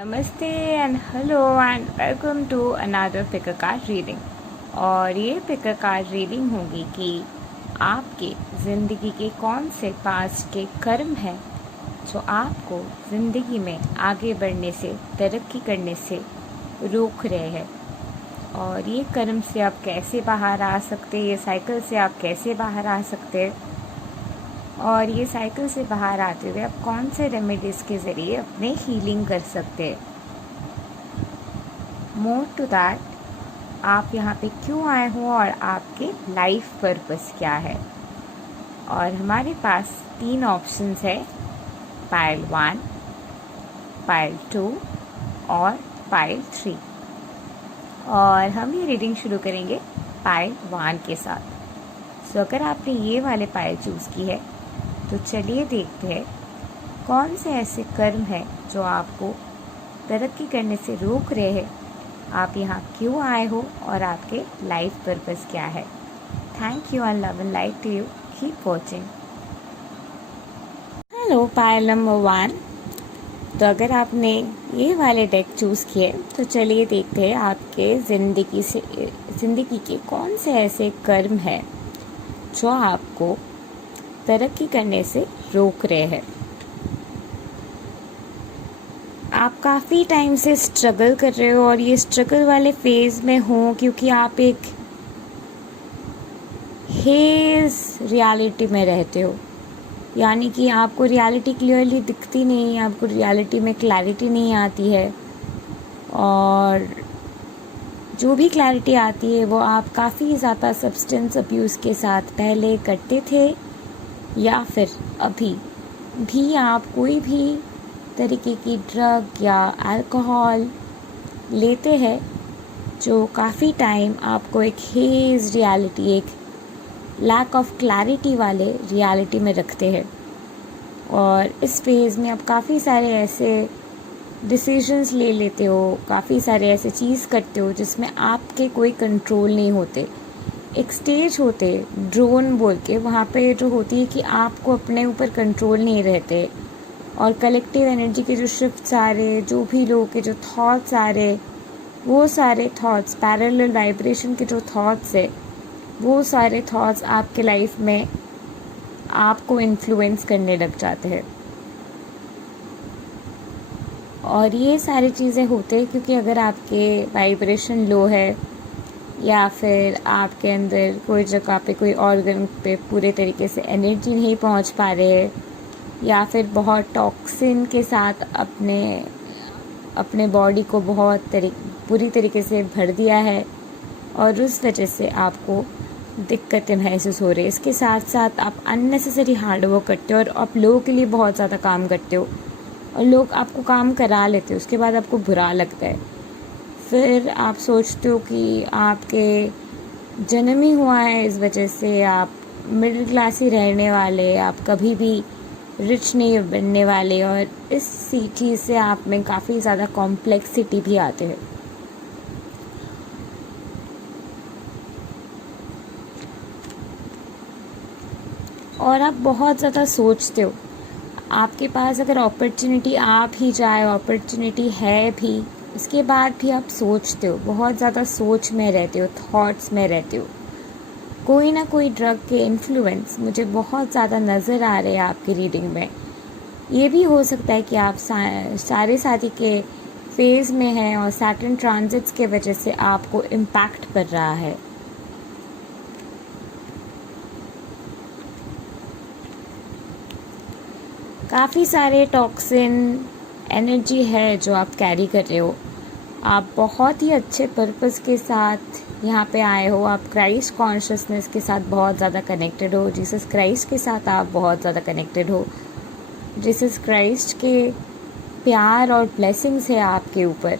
नमस्ते and hello and welcome to another pick a card reading. और ये पिकर कार्ड रीडिंग होगी कि आपके ज़िंदगी के कौन से पास्ट के कर्म हैं जो आपको ज़िंदगी में आगे बढ़ने से, तरक्की करने से रोक रहे हैं। और ये कर्म से आप कैसे बाहर आ सकते हैं, ये साइकिल से आप कैसे बाहर आ सकते हैं, और ये साइकिल से बाहर आते हुए आप कौन से रेमेडीज़ के ज़रिए अपने हीलिंग कर सकते हैं। मोर टू दैट, आप यहाँ पे क्यों आए हो और आपके लाइफ पर्पस क्या है। और हमारे पास 3 ऑप्शंस है, पाइल 1, पाइल 2 और पाइल 3। और हम ये रीडिंग शुरू करेंगे पाइल 1 के साथ। सो अगर आपने ये वाले पाइल चूज़ की है तो चलिए देखते हैं कौन से ऐसे कर्म हैं जो आपको तरक्की करने से रोक रहे हैं, आप यहाँ क्यों आए हो और आपके लाइफ पर्पस क्या है। Thank you and love and like to you. Keep watching. Hello pile number 1। तो अगर आपने ये वाले डेक चूज़ किए तो चलिए देखते हैं आपके ज़िंदगी के कौन से ऐसे कर्म हैं जो आपको तरक्की करने से रोक रहे हैं। आप काफ़ी टाइम से स्ट्रगल कर रहे हो और ये स्ट्रगल वाले फेज़ में हो क्योंकि आप एक हेज़ रियलिटी में रहते हो, यानी कि आपको रियलिटी क्लियरली दिखती नहीं, आपको रियलिटी में क्लैरिटी नहीं आती है। और जो भी क्लैरिटी आती है वो आप काफ़ी ज़्यादा सब्सटेंस अब्यूज़ के साथ पहले करते थे या फिर अभी भी आप कोई भी तरीके की ड्रग या अल्कोहल लेते हैं जो काफ़ी टाइम आपको एक हेज़ रियलिटी, एक लैक ऑफ क्लैरिटी वाले रियलिटी में रखते हैं। और इस फेज़ में आप काफ़ी सारे ऐसे डिसीजंस ले लेते हो, काफ़ी सारे ऐसे चीज़ करते हो जिसमें आपके कोई कंट्रोल नहीं होते। एक स्टेज होते ड्रोन बोल के, वहाँ पे जो होती है कि आपको अपने ऊपर कंट्रोल नहीं रहते और कलेक्टिव एनर्जी के जो शिफ्ट्स आ रहे, जो भी लोगों के जो थॉट्स आ रहे, वो सारे थॉट्स, पैरेलल वाइब्रेशन के जो थॉट्स है, वो सारे थॉट्स आपके लाइफ में आपको इन्फ्लुएंस करने लग जाते हैं। और ये सारी चीज़ें होते हैं क्योंकि अगर आपके वाइब्रेशन लो है या फिर आपके अंदर कोई जगह पे, कोई ऑर्गन पे पूरे तरीके से एनर्जी नहीं पहुंच पा रहे, या फिर बहुत टॉक्सिन के साथ अपने बॉडी को बहुत पूरी तरीके से भर दिया है और उस वजह से आपको दिक्कतें महसूस हो रही है। इसके साथ साथ आप अननेसेसरी हार्ड वर्क करते हो और आप लोगों के लिए बहुत ज़्यादा काम करते हो और लोग आपको काम करा लेते हो, उसके बाद आपको बुरा लगता है। फिर आप सोचते हो कि आपके जन्म ही हुआ है, इस वजह से आप मिडिल क्लास ही रहने वाले, आप कभी भी रिच नहीं बनने वाले। और इस चीज़ से आप में काफ़ी ज़्यादा कॉम्प्लेक्सिटी भी आते हैं। और आप बहुत ज़्यादा सोचते हो, आपके पास अगर अपॉर्चुनिटी आ भी जाए, अपॉर्चुनिटी है भी, उसके बाद भी आप सोचते हो, बहुत ज़्यादा सोच में रहते हो, थॉट्स में रहते हो। कोई ना कोई ड्रग के इन्फ्लुएंस मुझे बहुत ज़्यादा नज़र आ रहे हैं आपकी रीडिंग में। ये भी हो सकता है कि आप सारे साथी के फेज़ में हैं और सैटर्न ट्रांजिट्स के वजह से आपको इम्पैक्ट कर रहा है। काफ़ी सारे टॉक्सिन एनर्जी है जो आप कैरी कर रहे हो। आप बहुत ही अच्छे पर्पस के साथ यहाँ पे आए हो, आप क्राइस्ट कॉन्शियसनेस के साथ बहुत ज़्यादा कनेक्टेड हो, जीसस क्राइस्ट के साथ आप बहुत ज़्यादा कनेक्टेड हो। जीसस क्राइस्ट के प्यार और ब्लेसिंग्स है आपके ऊपर।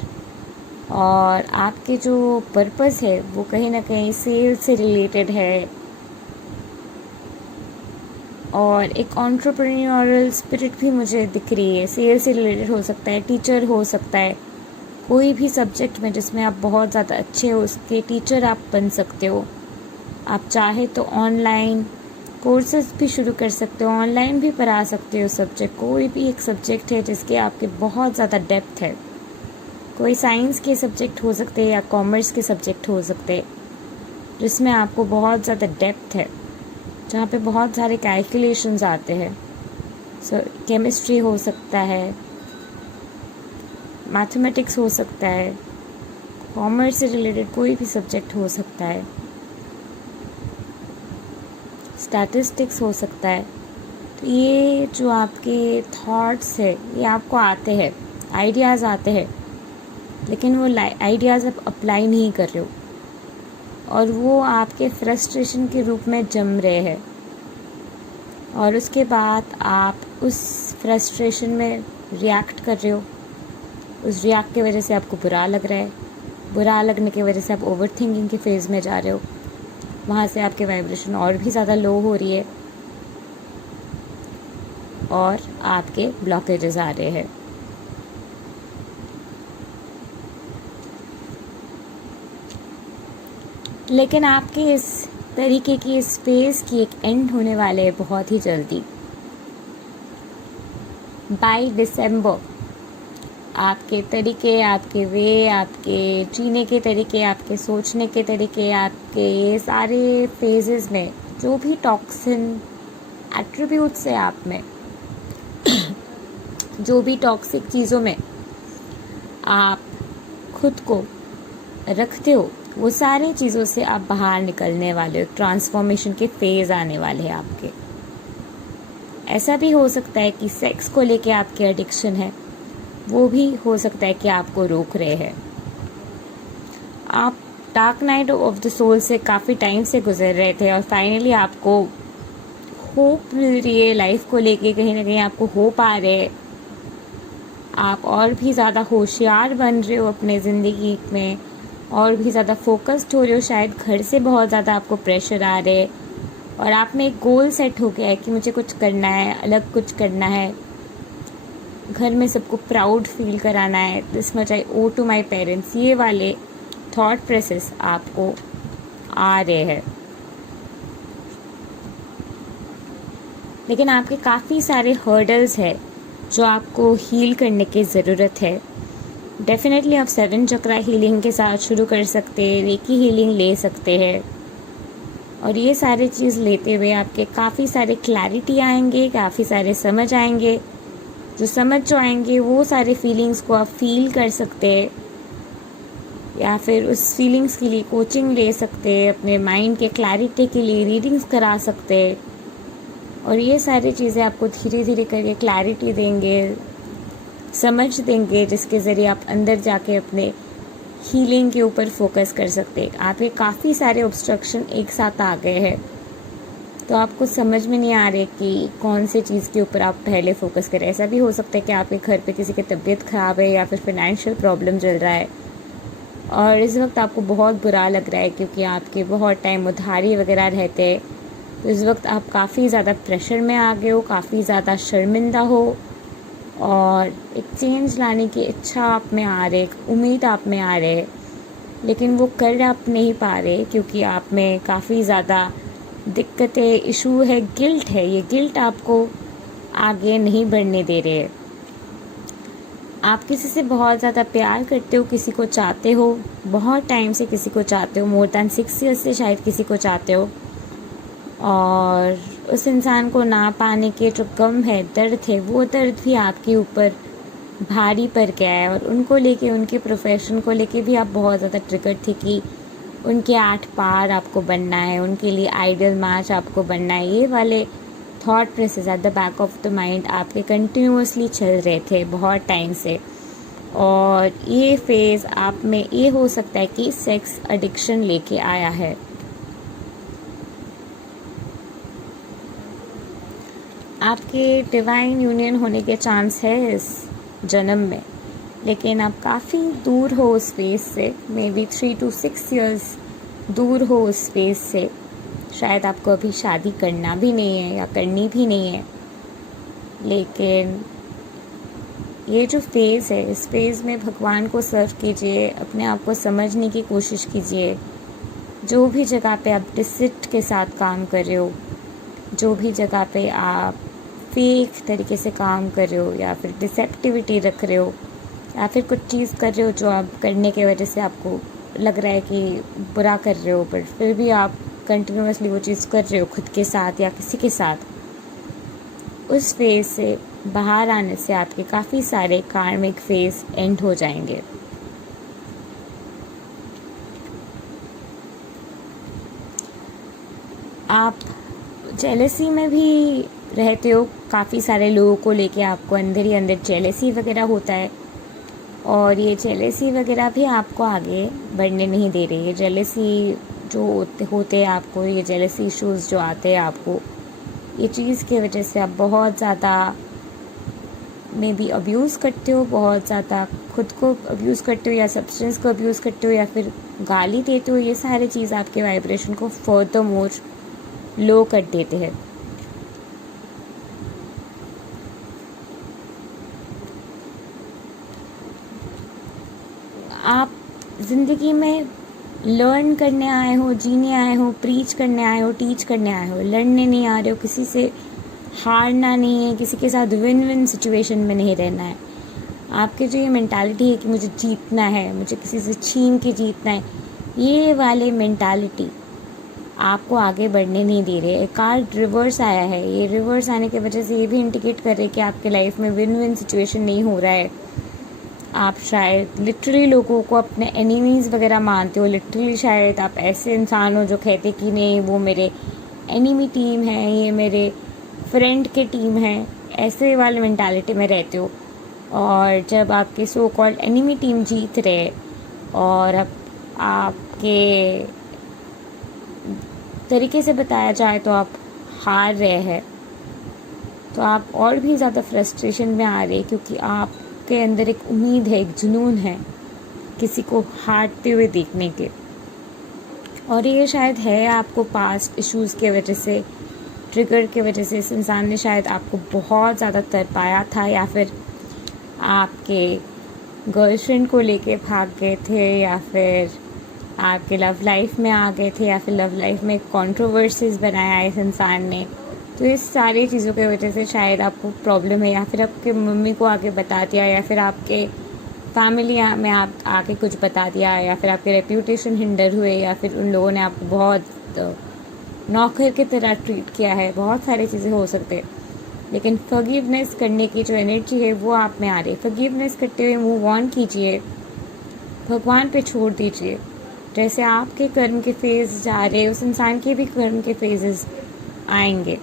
और आपके जो पर्पस है वो कहीं ना कहीं सेल से रिलेटेड है और एक एंटरप्रेन्योरल स्पिरिट भी मुझे दिख रही है। सेल से रिलेटेड हो सकता है, टीचर हो सकता है, कोई भी सब्जेक्ट में जिसमें आप बहुत ज़्यादा अच्छे हो उसके टीचर आप बन सकते हो। आप चाहे तो ऑनलाइन कोर्सेज भी शुरू कर सकते हो, ऑनलाइन भी पढ़ा सकते हो सब्जेक्ट, कोई भी एक सब्जेक्ट है जिसके आपके बहुत ज़्यादा डेप्थ है। कोई साइंस के सब्जेक्ट हो सकते हैं या कॉमर्स के सब्जेक्ट हो सकते हैं, जिसमें आपको बहुत ज़्यादा डेप्थ है, जहाँ पे बहुत सारे कैलकुलेशंस आते हैं। केमिस्ट्री हो सकता है, मैथमेटिक्स हो सकता है, कॉमर्स से रिलेटेड कोई भी सब्जेक्ट हो सकता है, स्टैटिस्टिक्स हो सकता है। तो ये जो आपके थॉट्स है ये आपको आते हैं, आइडियाज़ आते हैं, लेकिन वो आइडियाज़ आप अप्लाई नहीं कर रहे हो और वो आपके फ्रस्ट्रेशन के रूप में जम रहे हैं, और उसके बाद आप उस फ्रस्ट्रेशन में रिएक्ट कर रहे हो। उस रिएक्ट की वजह से आपको बुरा लग रहा है, बुरा लगने की वजह से आप ओवर थिंकिंग के फेज़ में जा रहे हो, वहाँ से आपके वाइब्रेशन और भी ज़्यादा लो हो रही है और आपके ब्लॉकेजेस आ रहे हैं। लेकिन आपके इस तरीके की इस फेज़ की एक एंड होने वाले है बहुत ही जल्दी। बाय दिसंबर आपके तरीके, आपके वे, आपके जीने के तरीके, आपके सोचने के तरीके, आपके ये सारे फेजेस में जो भी टॉक्सिन एट्रीब्यूट्स है आप में, जो भी टॉक्सिक चीज़ों में आप खुद को रखते हो, वो सारी चीज़ों से आप बाहर निकलने वाले हो। ट्रांसफॉर्मेशन के फेज़ आने वाले हैं आपके। ऐसा भी हो सकता है कि सेक्स को लेके आपके एडिक्शन है, वो भी हो सकता है कि आपको रोक रहे हैं। आप dark night of the soul से काफ़ी टाइम से गुजर रहे थे और फाइनली आपको होप मिल रही है लाइफ को लेके, कहीं ना कहीं आपको होप आ रहे है, आप और भी ज़्यादा होशियार बन रहे हो अपने ज़िंदगी में, और भी ज़्यादा फोकस्ड हो रहे हो। शायद घर से बहुत ज़्यादा आपको प्रेशर आ रहे है और आप में एक गोल सेट हो गया है कि मुझे कुछ करना है, अलग कुछ करना है, घर में सबको प्राउड फील कराना है, this much I owe to my parents. ये वाले थॉट प्रोसेस आपको आ रहे हैं, लेकिन आपके काफ़ी सारे हर्डल्स है जो आपको हील करने की ज़रूरत है। डेफिनेटली आप 7 चक्रा हीलिंग के साथ शुरू कर सकते हैं, रेकी हीलिंग ले सकते हैं, और ये सारे चीज़ लेते हुए आपके काफ़ी सारे क्लैरिटी आएंगे, काफ़ी सारे समझ आएंगे। जो समझ जो आएंगे वो सारे फीलिंग्स को आप फील कर सकते हैं, या फिर उस फीलिंग्स के लिए कोचिंग ले सकते हैं, अपने माइंड के क्लैरिटी के लिए रीडिंग्स करा सकते हैं, और ये सारी चीज़ें आपको धीरे धीरे करके क्लैरिटी देंगे, समझ देंगे, जिसके ज़रिए आप अंदर जाके अपने हीलिंग के ऊपर फोकस कर सकते हैं। आपके काफ़ी सारे ऑब्स्ट्रक्शन एक साथ आ गए हैं, तो आपको समझ में नहीं आ रहे कि कौन से चीज़ के ऊपर आप पहले फोकस करें। ऐसा भी हो सकता है कि आपके घर पे किसी की तबीयत ख़राब है या फिर फाइनेंशियल प्रॉब्लम चल रहा है और इस वक्त आपको बहुत बुरा लग रहा है क्योंकि आपके बहुत टाइम उधारी वगैरह रहते हैं। तो इस वक्त आप काफ़ी ज़्यादा प्रेशर में आ गए हो, काफ़ी ज़्यादा शर्मिंदा हो, और एक चेंज लाने की इच्छा आप में आ रही है, एक उम्मीद आप में आ रही है, लेकिन वो कर आप नहीं पा रहे क्योंकि आप में काफ़ी ज़्यादा दिक्कतें, इशू है, गिल्ट है। ये गिल्ट आपको आगे नहीं बढ़ने दे रहे हैं। आप किसी से बहुत ज़्यादा प्यार करते हो, किसी को चाहते हो, बहुत टाइम से किसी को चाहते हो, मोर दैन 6 ईयर्स से शायद किसी को चाहते हो, और उस इंसान को ना पाने के जो गम है, दर्द है, वो दर्द भी आपके ऊपर भारी पड़ गया है। और उनको लेके, उनके प्रोफेशन को लेके भी आप बहुत ज़्यादा ट्रिगर थे कि उनके 8 पार आपको बनना है, उनके लिए आइडल मैच आपको बनना है। ये वाले thought process at the back of the mind आपके कंटिन्यूसली चल रहे थे बहुत टाइम से, और ये फेज़ आप में ये हो सकता है कि सेक्स एडिक्शन लेके आया है। आपके डिवाइन यूनियन होने के चांस है इस जन्म में, लेकिन आप काफ़ी दूर हो उस फेस से, मे बी 3 to 6 years दूर हो उस फेस से। शायद आपको अभी शादी करना भी नहीं है या करनी भी नहीं है, लेकिन ये जो फेज़ है, इस फेज़ में भगवान को सर्व कीजिए, अपने आप को समझने की कोशिश कीजिए। जो भी जगह पे आप डिसिट के साथ काम कर रहे हो, जो भी जगह पे आप फेक तरीके से काम कर रहे हो या फिर डिसेप्टिविटी रख रहे हो, या फिर कुछ चीज़ कर रहे हो जो आप करने की वजह से आपको लग रहा है कि बुरा कर रहे हो, पर फिर भी आप कंटिन्यूअसली वो चीज़ कर रहे हो खुद के साथ या किसी के साथ। उस फेज़ से बाहर आने से आपके काफ़ी सारे कार्मिक फेज़ एंड हो जाएंगे। आप जेलसी में भी रहते हो, काफ़ी सारे लोगों को लेके आपको अंदर ही अंदर जेलसी वगैरह होता है, और ये जेलसी वगैरह भी आपको आगे बढ़ने नहीं दे रही है। जेलसी जो होते हैं आपको, ये जेलसी इश्यूज़ जो आते हैं आपको, ये चीज़ की वजह से आप बहुत ज़्यादा में भी अब्यूज़ करते हो, बहुत ज़्यादा खुद को अब्यूज़ करते हो या सब्सटेंस को अब्यूज़ करते हो या फिर गाली देते हो। ये सारी चीज़ आपके वाइब्रेशन को फर्दर मोर लो कर देते हैं। आप ज़िंदगी में लर्न करने आए हो, जीने आए हो, प्रीच करने आए हो, टीच करने आए हो, लड़ने नहीं आ रहे हो, किसी से हारना नहीं है, किसी के साथ विन विन सिचुएशन में नहीं रहना है। आपकी जो ये मेंटालिटी है कि मुझे जीतना है, मुझे किसी से छीन के जीतना है, ये वाले मेंटालिटी आपको आगे बढ़ने नहीं दे रहे। एक कार्ड रिवर्स आया है, ये रिवर्स आने की वजह से ये भी इंडिकेट कर रहे हैं कि आपके लाइफ में विन विन सिचुएशन नहीं हो रहा है। आप शायद लिटरली लोगों को अपने एनिमीज़ वगैरह मानते हो। लिटरली शायद आप ऐसे इंसान हो जो कहते कि नहीं, वो मेरे एनिमी टीम है, ये मेरे फ्रेंड के टीम है, ऐसे वाले मेंटालिटी में रहते हो। और जब आपके सो कॉल्ड एनिमी टीम जीत रहे और अब आपके तरीके से बताया जाए तो आप हार रहे हैं, तो आप और भी ज़्यादा फ्रस्ट्रेशन में आ रहे, क्योंकि आपके अंदर एक उम्मीद है, एक जुनून है किसी को हारते हुए देखने के। और ये शायद है आपको पास्ट इश्यूज़ के वजह से, ट्रिगर की वजह से इस इंसान ने शायद आपको बहुत ज़्यादा तरपाया था, या फिर आपके गर्लफ्रेंड को लेके भाग गए थे, या फिर आपके लव लाइफ में आ गए थे, या फिर लव लाइफ में कंट्रोवर्सीज बनाया इस इंसान ने। तो इस सारी चीज़ों की वजह से शायद आपको प्रॉब्लम है, या फिर आपके मम्मी को आके बता दिया, या फिर आपके फैमिली में आप आके कुछ बता दिया, या फिर आपके रेप्यूटेशन हिंडर हुए, या फिर उन लोगों ने आपको बहुत नौकर की तरह ट्रीट किया है। बहुत सारी चीज़ें हो सकते हैं, लेकिन फॉरगिवनेस करने की जो एनर्जी है वो आप में आ रही है। फॉरगिवनेस करते हुए मूव ऑन कीजिए, भगवान पे छोड़ दीजिए। जैसे आपके कर्म के फेज जा रहे, उस इंसान के भी कर्म के फेजेस आएंगे।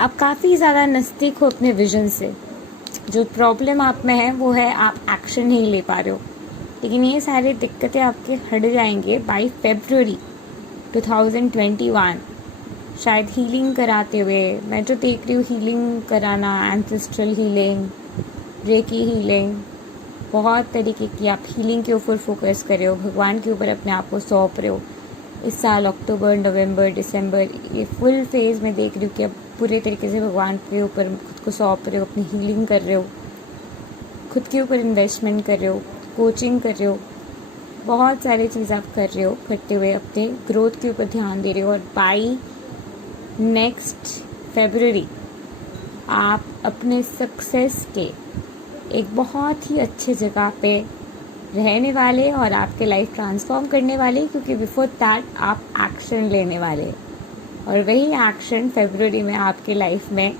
आप काफ़ी ज़्यादा नज़दीक हो अपने विजन से। जो प्रॉब्लम आप में है वो है आप एक्शन नहीं ले पा रहे हो, लेकिन ये सारी दिक्कतें आपके हट जाएंगे बाई February 2021। शायद हीलिंग कराते हुए, मैं जो देख रही हूँ हीलिंग कराना, एंसेस्ट्रल हीलिंग, रेकी हीलिंग, बहुत तरीके की आप हीलिंग के ऊपर फोकस कर रहे हो, भगवान के ऊपर अपने आप को सौंप रहे हो। इस साल अक्टूबर, नवंबर, दिसंबर, ये फुल फेज़ में देख रही हूँ कि अब पूरे तरीके से भगवान के ऊपर खुद को सौंप रहे हो, अपनी हीलिंग कर रहे हो, खुद के ऊपर इन्वेस्टमेंट कर रहे हो, कोचिंग कर रहे हो, बहुत सारी चीज़ आप कर रहे हो। करते हुए अपने ग्रोथ के ऊपर ध्यान दे रहे हो, और बाई नेक्स्ट February आप अपने सक्सेस के एक बहुत ही अच्छे जगह पे रहने वाले और आपके लाइफ ट्रांसफॉर्म करने वाले, क्योंकि बिफोर दैट आप एक्शन लेने वाले, और वही एक्शन February में आपके लाइफ में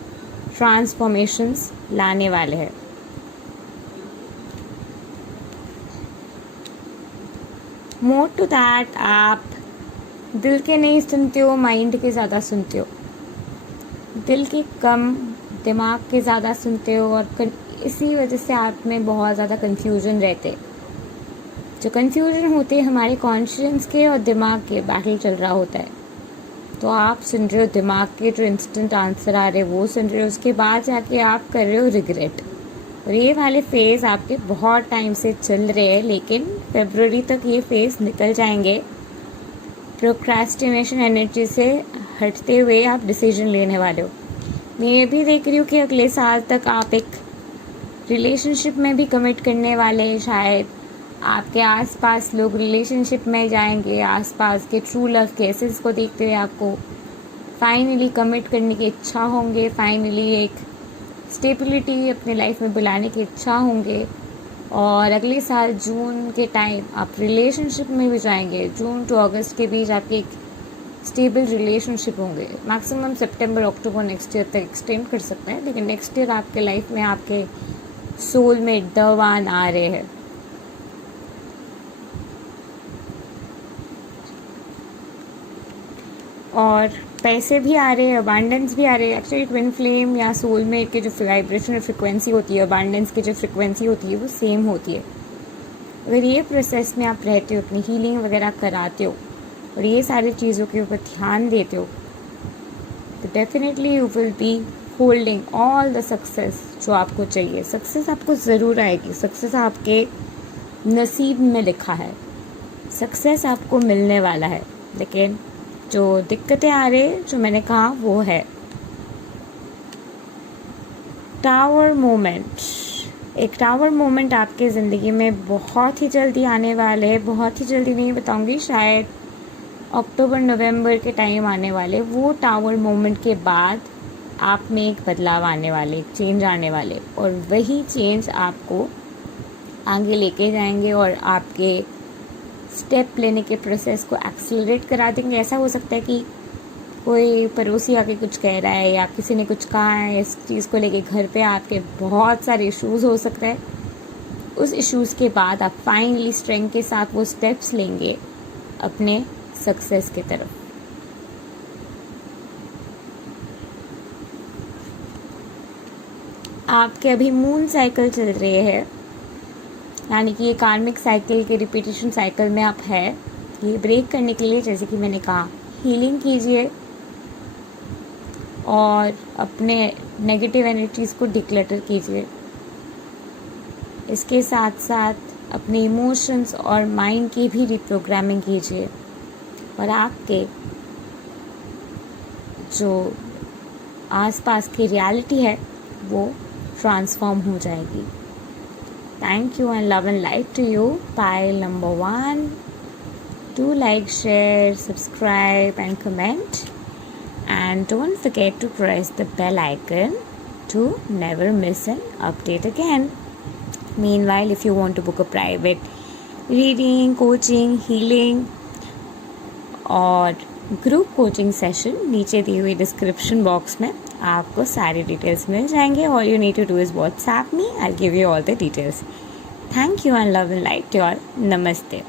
ट्रांसफॉर्मेशंस लाने वाले हैं। मोर टू दैट, आप दिल के नहीं सुनते हो, माइंड के ज़्यादा सुनते हो। दिल के कम, दिमाग के ज़्यादा सुनते हो, और इसी वजह से आप में बहुत ज़्यादा कन्फ्यूजन रहते। जो कन्फ्यूजन होते हैं हमारे कॉन्शियस के और दिमाग के बैटल चल रहा होता है। तो आप सुन रहे हो दिमाग के जो इंस्टेंट आंसर आ रहे वो सुन रहे हो, उसके बाद जाके आप कर रहे हो रिग्रेट। और ये वाले फेज़ आपके बहुत टाइम से चल रहे हैं, लेकिन February तक ये फेज़ निकल जाएंगे। प्रोक्रेस्टिनेशन एनर्जी से हटते हुए आप डिसीजन लेने वाले हो। मैं ये भी देख रही हूँ कि अगले साल तक आप एक रिलेशनशिप में भी कमिट करने वाले हैं। शायद आपके आसपास लोग रिलेशनशिप में जाएंगे, आसपास के ट्रू लव केसेस को देखते हुए आपको फाइनली कमिट करने की इच्छा होंगे, फाइनली एक स्टेबिलिटी अपने लाइफ में बुलाने की इच्छा होंगे। और अगले साल जून के टाइम आप रिलेशनशिप में भी जाएंगे। जून टू अगस्त के बीच आपके एक स्टेबल रिलेशनशिप होंगे। मैक्सिमम सितंबर अक्टूबर नेक्स्ट ईयर तक एक्सटेंड कर सकते हैं, लेकिन नेक्स्ट ईयर आपके लाइफ में आपके सोलमेट द वन आ रहे हैं। और पैसे भी आ रहे हैं, अबांडेंस भी आ रहे हैं। एक्चुअली ट्विन फ्लेम या सोलमेट के जो वाइब्रेशनल फ्रिक्वेंसी होती है, अबांडेंस की जो फ्रिक्वेंसी होती है, वो सेम होती है। अगर ये प्रोसेस में आप रहते हो, अपनी हीलिंग वगैरह कराते हो और ये सारी चीज़ों के ऊपर ध्यान देते हो, तो definitely you will be holding all the success जो आपको चाहिए। सक्सेस आपको ज़रूर आएगी, सक्सेस आपके नसीब में लिखा है, सक्सेस आपको मिलने वाला है। लेकिन जो दिक्कतें आ रही है, जो मैंने कहा, वो है टावर मोमेंट। एक टावर मोमेंट आपके ज़िंदगी में बहुत ही जल्दी आने वाले हैं। बहुत ही जल्दी नहीं बताऊंगी, शायद अक्टूबर नवंबर के टाइम आने वाले। वो टावर मोमेंट के बाद आप में एक बदलाव आने वाले, एक चेंज आने वाले, और वही चेंज आपको आगे लेके जाएंगे और आपके स्टेप लेने के प्रोसेस को एक्सेलरेट करा देंगे। ऐसा हो सकता है कि कोई पड़ोसी आके कुछ कह रहा है या किसी ने कुछ कहा है, इस चीज़ को लेके घर पे आपके बहुत सारे इश्यूज हो सकते हैं। उस इश्यूज के बाद आप फाइनली स्ट्रेंथ के साथ वो स्टेप्स लेंगे अपने सक्सेस की तरफ। आपके अभी मून साइकिल चल रही है, यानी कि ये कार्मिक साइकिल के रिपीटेशन साइकिल में आप है। ये ब्रेक करने के लिए, जैसे कि मैंने कहा, हीलिंग कीजिए और अपने नेगेटिव एनर्जीज को डिक्लटर कीजिए। इसके साथ साथ अपने इमोशंस और माइंड की भी रिप्रोग्रामिंग कीजिए और आपके जो आसपास की रियलिटी है वो ट्रांसफॉर्म हो जाएगी। Thank you and love and light to you. Pile number 1. Do like, share, subscribe and comment. And don't forget to press the bell icon to never miss an update again. Meanwhile, if you want to book a private reading, coaching, healing और group coaching session, नीचे दी हुई description box में आपको सारी details मिल जाएंगे। All you need to do is WhatsApp me, I give you all the details. Thank you and love and light to all. नमस्ते।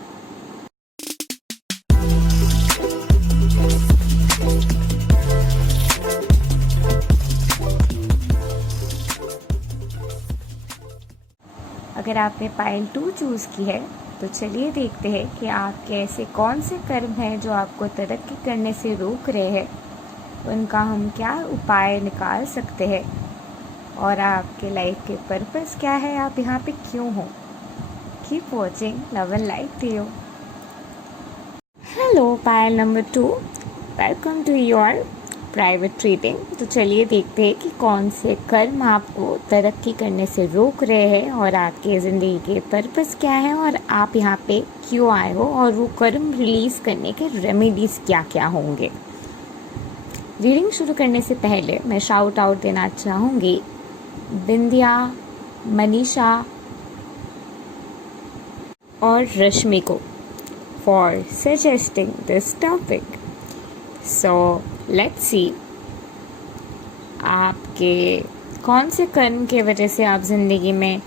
अगर आपने पाइल 2 चूज़ की है तो चलिए देखते हैं कि आपके ऐसे कौन से कर्म हैं जो आपको तरक्की करने से रोक रहे हैं, उनका हम क्या उपाय निकाल सकते हैं, और आपके लाइफ के पर्पस क्या है, आप यहाँ पे क्यों हो। Keep watching, love and light to you. Hello Payal number 2, welcome to your private reading. तो चलिए देखते हैं कि कौन से कर्म आपको तरक्की करने से रोक रहे हैं और आपके ज़िंदगी के पर्पस क्या है और आप यहाँ पे क्यों आए हो, और वो कर्म रिलीज़ करने के रेमेडीज़ क्या क्या होंगे। रीडिंग शुरू करने से पहले मैं शाउट आउट देना चाहूँगी बिंदिया, मनीषा और रश्मि को for suggesting this topic. So let's see आपके कौन से कर्म के वजह से आप ज़िंदगी में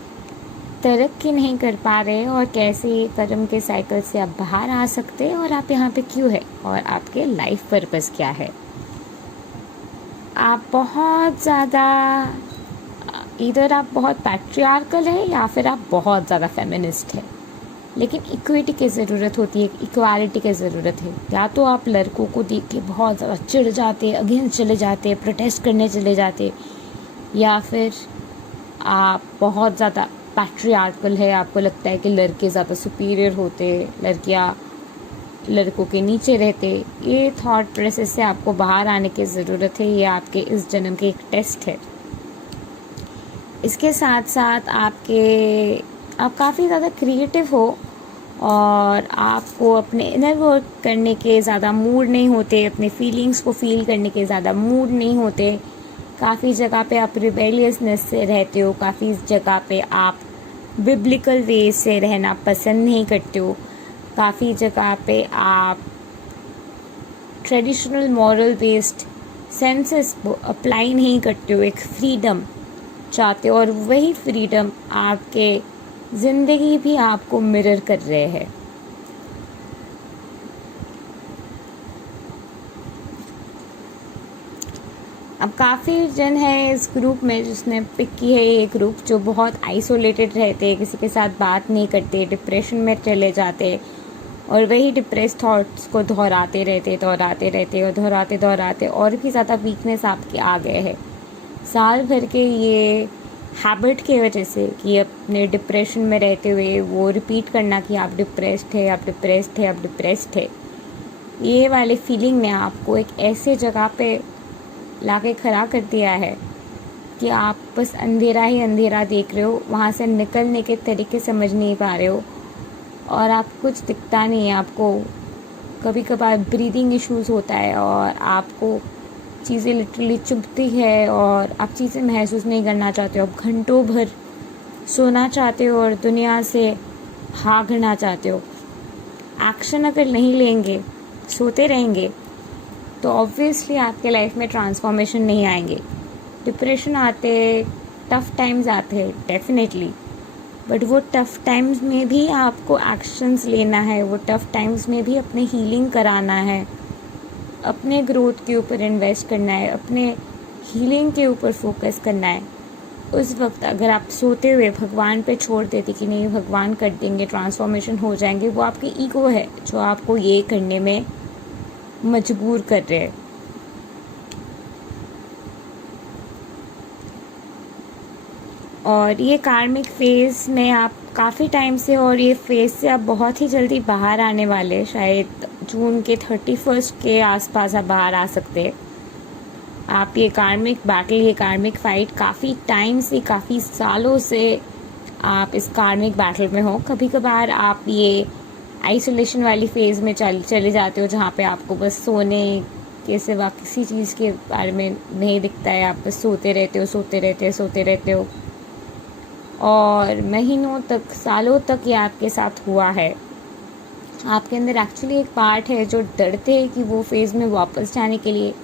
तरक्की नहीं कर पा रहे और कैसे कर्म के साइकिल से आप बाहर आ सकते हैं, और आप यहाँ पे क्यों है, और आपके लाइफ पर्पस क्या है। आप बहुत ज़्यादा, इधर आप बहुत पैट्रियार्कल है या फिर आप बहुत ज़्यादा फेमिनिस्ट है, लेकिन इक्विटी की ज़रूरत होती है, इक्वालिटी की ज़रूरत है। या तो आप लड़कों को देख के बहुत ज़्यादा चिढ़ जाते, अगेंस्ट चले जाते, प्रोटेस्ट करने चले जाते, या फिर आप बहुत ज़्यादा पैट्रियार्कल है, आपको लगता है कि लड़के ज़्यादा सुपीरियर होते, लड़कियां लड़कों के नीचे रहते। ये थॉट प्रोसेस से आपको बाहर आने की ज़रूरत है। ये आपके इस जन्म के एक टेस्ट है। इसके साथ साथ आप काफ़ी ज़्यादा क्रिएटिव हो और आपको अपने इनर वर्क करने के ज़्यादा मूड नहीं होते, अपने फीलिंग्स को फील करने के ज़्यादा मूड नहीं होते। काफ़ी जगह पे आप रिबेलियसनेस से रहते हो, काफ़ी जगह पे आप बिब्लिकल वे से रहना पसंद नहीं करते हो, काफ़ी जगह पे आप ट्रेडिशनल मॉरल बेस्ड सेंसेस को अप्लाई नहीं करते हो, एक फ्रीडम चाहते हो, और वही फ्रीडम आपके ज़िंदगी भी आपको मिरर कर रहे हैं। अब काफ़ी जन है इस ग्रुप में जिसने पिक की है ये ग्रुप, जो बहुत आइसोलेटेड रहते, किसी के साथ बात नहीं करते, डिप्रेशन में चले जाते और वही डिप्रेस थॉट्स को दोहराते रहते और भी ज़्यादा वीकनेस आपके आ गए है साल भर के ये हैबिट की वजह से कि अपने डिप्रेशन में रहते हुए वो रिपीट करना कि आप डिप्रेस्ड है। ये वाले फीलिंग ने आपको एक ऐसे जगह पे लाके खड़ा कर दिया है कि आप बस अंधेरा ही अंधेरा देख रहे हो, वहाँ से निकलने के तरीके समझ नहीं पा रहे हो और आप कुछ दिखता नहीं है। आपको कभी कभार ब्रीदिंग इश्यूज़ होता है और आपको चीज़ें लिटरली चुभती है और आप चीज़ें महसूस नहीं करना चाहते हो। आप घंटों भर सोना चाहते हो और दुनिया से भागना चाहते हो। एक्शन अगर नहीं लेंगे, सोते रहेंगे, तो ऑब्वियसली आपके लाइफ में ट्रांसफॉर्मेशन नहीं आएंगे। डिप्रेशन आते, टफ़ टाइम्स आते डेफिनेटली, बट वो टफ़ टाइम्स में भी आपको एक्शंस लेना है, वो टफ़ टाइम्स में भी अपने हीलिंग कराना है, अपने ग्रोथ के ऊपर इन्वेस्ट करना है, अपने हीलिंग के ऊपर फोकस करना है। उस वक्त अगर आप सोते हुए भगवान पे छोड़ देते कि नहीं भगवान कर देंगे, ट्रांसफॉर्मेशन हो जाएंगे, वो आपकी ईगो है जो आपको ये करने में मजबूर कर रहे हैं। और ये कार्मिक फेज़ में आप काफ़ी टाइम से, और ये फेज़ से आप बहुत ही जल्दी बाहर आने वाले, शायद जून के 31 के आसपास आप बाहर आ सकते। आप ये कार्मिक बैटल, ये कार्मिक फाइट काफ़ी टाइम से, काफ़ी सालों से आप इस कार्मिक बैटल में हो। कभी कभार आप ये आइसोलेशन वाली फेज़ में चले जाते हो जहाँ पे आपको बस सोने के सिवा किसी चीज़ के बारे में नहीं दिखता है, आप बस सोते रहते हो और महीनों तक, सालों तक ये आपके साथ हुआ है। आपके अंदर एक्चुअली एक पार्ट है जो डरते हैं कि वो फेज़ में वापस जाने के लिए,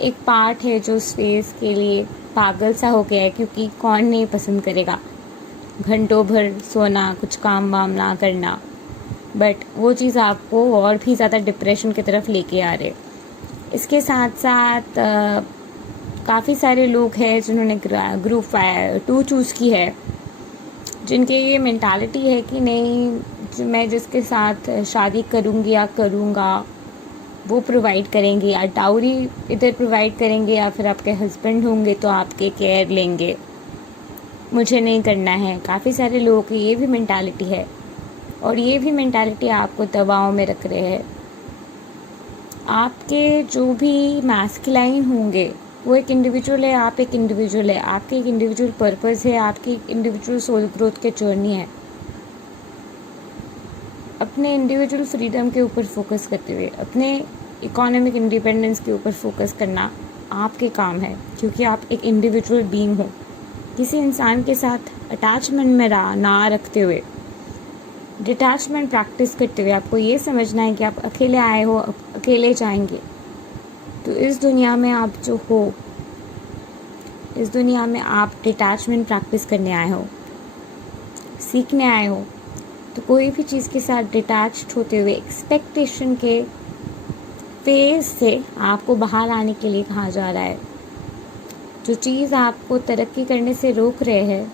एक पार्ट है जो उस फेज़ के लिए पागल सा हो गया है, क्योंकि कौन नहीं पसंद करेगा घंटों भर सोना, कुछ काम वाम ना करना, बट वो चीज़ आपको और भी ज़्यादा डिप्रेशन की तरफ लेके आ रहे। इसके साथ साथ काफ़ी सारे लोग हैं जिन्होंने ग्रुप 2 चूज़ की है, जिनके ये मेंटालिटी है कि नहीं मैं जिसके साथ शादी करूँगी या करूँगा वो प्रोवाइड करेंगे, या डाउरी इधर प्रोवाइड करेंगे, या फिर आपके हस्बैंड होंगे तो आपके केयर लेंगे, मुझे नहीं करना है। काफ़ी सारे लोगों की ये भी मेंटालिटी है और ये भी मेंटालिटी आपको दबाव में रख रहे हैं। आपके जो भी मैस्कुलाइन होंगे वो एक इंडिविजुअल है, आप एक इंडिविजुअल है, आपकी एक इंडिविजुअल पर्पस है, आपकी एक इंडिविजुअल सोल ग्रोथ की जर्नी है। अपने इंडिविजुअल फ्रीडम के ऊपर फोकस करते हुए अपने इकोनॉमिक इंडिपेंडेंस के ऊपर फोकस करना आपके काम है, क्योंकि आप एक इंडिविजुअल बीइंग हो। किसी इंसान के साथ अटैचमेंट में ना रखते हुए, डिटैचमेंट प्रैक्टिस करते हुए आपको ये समझना है कि आप अकेले आए हो, अकेले जाएंगे। तो इस दुनिया में आप जो हो, इस दुनिया में आप डिटैचमेंट प्रैक्टिस करने आए हो, सीखने आए हो। तो कोई भी चीज़ के साथ डिटैच्ड होते हुए एक्सपेक्टेशन के फेज से आपको बाहर आने के लिए कहा जा रहा है। जो चीज़ आपको तरक्की करने से रोक रहे हैं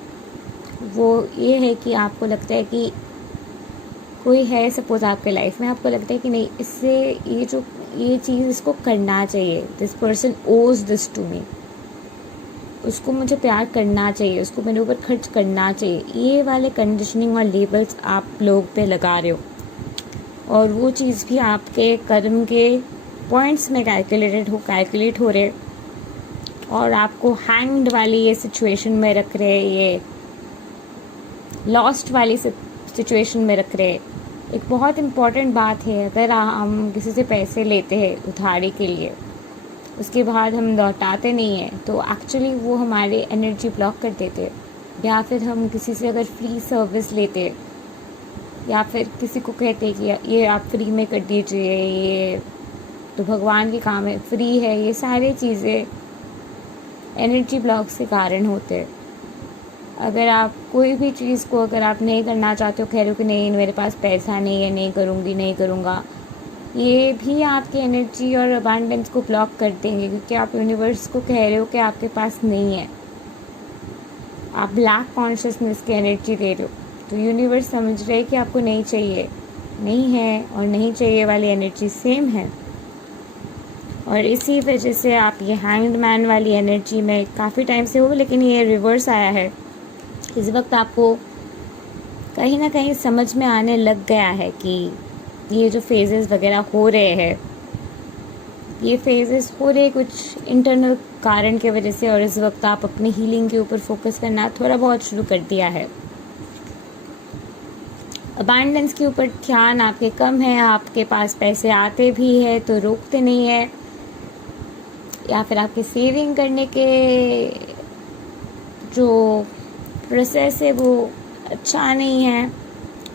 वो ये है कि आपको लगता है कि कोई है सपोज आपके लाइफ में, आपको लगता है कि नहीं इससे ये चीज़ इसको करना चाहिए, दिस पर्सन ओज दिस टू मी, उसको मुझे प्यार करना चाहिए, उसको मेरे ऊपर खर्च करना चाहिए। ये वाले कंडीशनिंग और लेबल्स आप लोग पे लगा रहे हो और वो चीज़ भी आपके कर्म के पॉइंट्स में कैलकुलेट हो रहे और आपको हैंग्ड वाली ये सिचुएशन में रख रहे, ये लॉस्ट वाली सिचुएशन में रख रहे। एक बहुत इम्पॉर्टेंट बात है, अगर हम किसी से पैसे लेते हैं उधारी के लिए, उसके बाद हम लौटाते नहीं हैं, तो एक्चुअली वो हमारे एनर्जी ब्लॉक कर देते हैं। या फिर हम किसी से अगर फ्री सर्विस लेते हैं या फिर किसी को कहते हैं कि ये आप फ्री में कर दीजिए, ये तो भगवान के काम है, फ्री है, ये सारी चीज़ें एनर्जी ब्लॉक से कारण होते हैं। अगर आप कोई भी चीज़ को अगर आप नहीं करना चाहते हो, कह रहे हो कि नहीं मेरे पास पैसा नहीं है, नहीं करूँगी, नहीं करूँगा, ये भी आपकी एनर्जी और अबांडेंस को ब्लॉक कर देंगे, क्योंकि आप यूनिवर्स को कह रहे हो कि आपके पास नहीं है। आप ब्लैक कॉन्शियसनेस की एनर्जी दे रहे हो, तो यूनिवर्स समझ रहे हैं कि आपको नहीं चाहिए। नहीं है और नहीं चाहिए वाली एनर्जी सेम है, और इसी वजह से आप ये हैंग्ड मैन वाली एनर्जी में काफ़ी टाइम से हो, लेकिन ये रिवर्स आया है। इस वक्त आपको कहीं ना कहीं समझ में आने लग गया है कि ये जो फेजेस वगैरह हो रहे हैं, ये फेजेस हो रहे कुछ इंटरनल कारण के वजह से, और इस वक्त आप अपने हीलिंग के ऊपर फोकस करना थोड़ा बहुत शुरू कर दिया है। अबांडेंस के ऊपर ध्यान आपके कम है, आपके पास पैसे आते भी है तो रोकते नहीं है, या फिर आपके सेविंग करने के जो प्रोसेस है वो अच्छा नहीं है।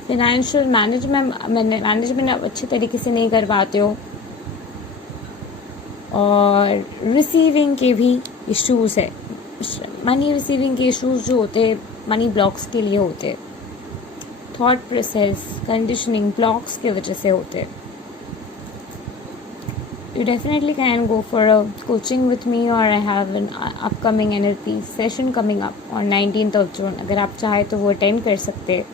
फिनेंशियल मैनेजमेंट आप अच्छे तरीके से नहीं कर पाते हो, और रिसीविंग के भी इश्यूज़ है। मनी रिसीविंग के इश्यूज़ जो होते हैं मनी ब्लॉक्स के लिए होते हैं, थॉट प्रोसेस कंडीशनिंग ब्लॉक्स की वजह से होते हैं। You definitely can go for a coaching with me, or I have an upcoming NLP session coming up on 19th of June. अगर आप चाहे तो वो अटेंड कर सकते हैं।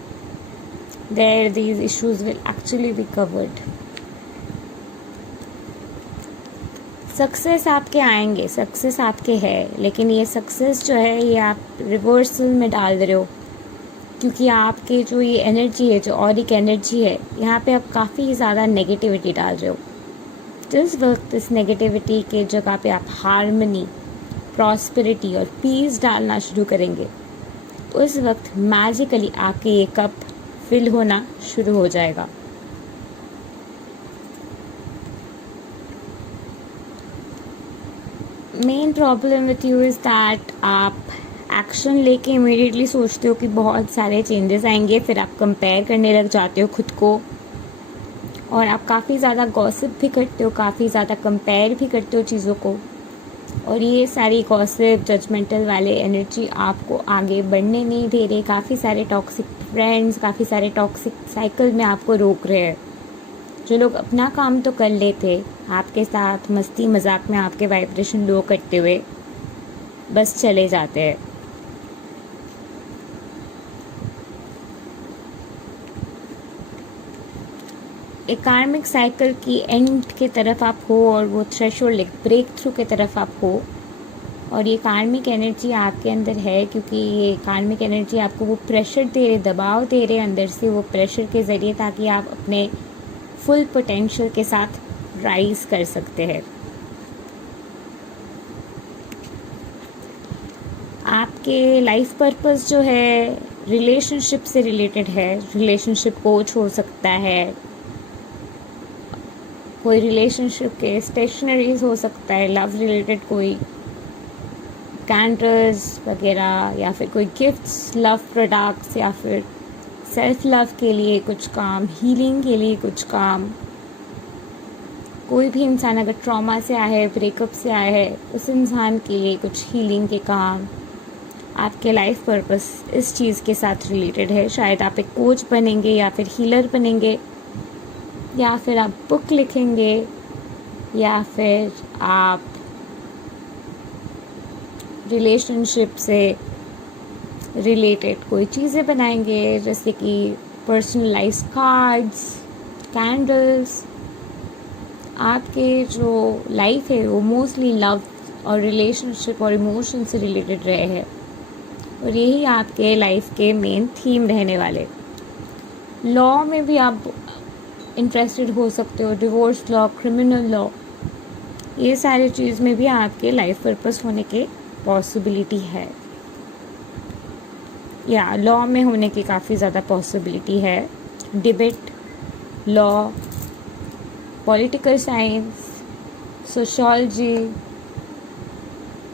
There these issues will actually be covered. Success आपके आएंगे, सक्सेस आपके है, लेकिन ये सक्सेस जो है ये आप रिवर्सल में डाल रहे हो, क्योंकि आपके जो ये एनर्जी है, जो और एक एनर्जी है, यहाँ पे आप काफ़ी ज़्यादा नेगेटिविटी डाल रहे हो। जिस वक्त इस नेगेटिविटी के जगह पे आप हार्मनी, प्रॉस्पेरिटी और पीस डालना शुरू करेंगे, उस वक्त मैजिकली आपके ये कप फिल होना शुरू हो जाएगा। Main problem with you is that आप एक्शन लेके इमीडिएटली सोचते हो कि बहुत सारे चेंजेस आएंगे, फिर आप कंपेयर करने लग जाते हो खुद को, और आप काफ़ी ज़्यादा गॉसिप भी करते हो, काफ़ी ज़्यादा कंपेयर भी करते हो चीज़ों को, और ये सारी गॉसिप जजमेंटल वाले एनर्जी आपको आगे बढ़ने नहीं दे रहे। काफ़ी सारे टॉक्सिक फ्रेंड्स, काफ़ी सारे टॉक्सिक साइकिल में आपको रोक रहे हैं। जो लोग अपना काम तो कर लेते, आपके साथ मस्ती मजाक में आपके वाइब्रेशन लो करते हुए बस चले जाते हैं। एक कार्मिक साइकिल की एंड के तरफ आप हो, और वो थ्रेशोल्ड ब्रेक थ्रू के तरफ आप हो, और ये कार्मिक एनर्जी आपके अंदर है, क्योंकि ये कार्मिक एनर्जी आपको वो प्रेशर दे रहे, दबाव दे रहे अंदर से, वो प्रेशर के ज़रिए, ताकि आप अपने फुल पोटेंशियल के साथ राइज कर सकते हैं। आपके लाइफ पर्पस जो है रिलेशनशिप से रिलेटेड है। रिलेशनशिप कोच हो सकता है, कोई रिलेशनशिप के स्टेशनरीज हो सकता है, लव रिलेटेड कोई कैंडल्स वगैरह, या फिर कोई गिफ्ट्स, लव प्रोडक्ट्स, या फिर सेल्फ लव के लिए कुछ काम, हीलिंग के लिए कुछ काम। कोई भी इंसान अगर ट्रॉमा से आया है, ब्रेकअप से आया है, उस इंसान के लिए कुछ हीलिंग के काम। आपके लाइफ पर्पस इस चीज़ के साथ रिलेटेड है। शायद आप एक कोच बनेंगे, या फिर हीलर बनेंगे, या फिर आप बुक लिखेंगे, या फिर आप रिलेशनशिप से रिलेटेड कोई चीज़ें बनाएंगे, जैसे कि पर्सनलाइज्ड कार्ड्स, कैंडल्स। आपके जो लाइफ है वो मोस्टली लव और रिलेशनशिप और इमोशन से रिलेटेड रहे हैं, और यही आपके लाइफ के मेन थीम रहने वाले। लॉ में भी आप इंटरेस्टेड हो सकते हो, डिवोर्स लॉ, क्रिमिनल लॉ, ये सारी चीज़ में भी आपके लाइफ पर्पस होने के पॉसिबिलिटी है, या लॉ में होने की काफ़ी ज़्यादा पॉसिबिलिटी है। Debate law, political science, sociology,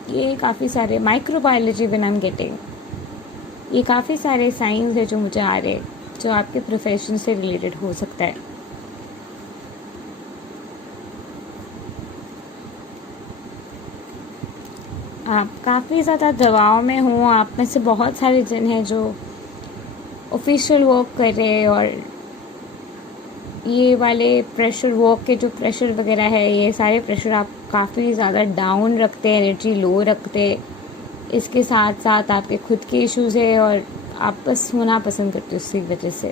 ये काफ़ी सारे, microbiology when I am getting, ये काफ़ी सारे साइंस है जो मुझे आ रहे, जो आपके प्रोफेशन से रिलेटेड हो सकता है। आप काफ़ी ज़्यादा दबाव में हो, आप में से बहुत सारे जन हैं जो ऑफिशियल वर्क कर रहे हैं, और ये वाले प्रेशर, वर्क के जो प्रेशर वगैरह है, ये सारे प्रेशर आप काफ़ी ज़्यादा डाउन रखते हैं, एनर्जी लो रखते। इसके साथ साथ आपके खुद के इश्यूज़ है, और आप बस सोना पसंद करते हो।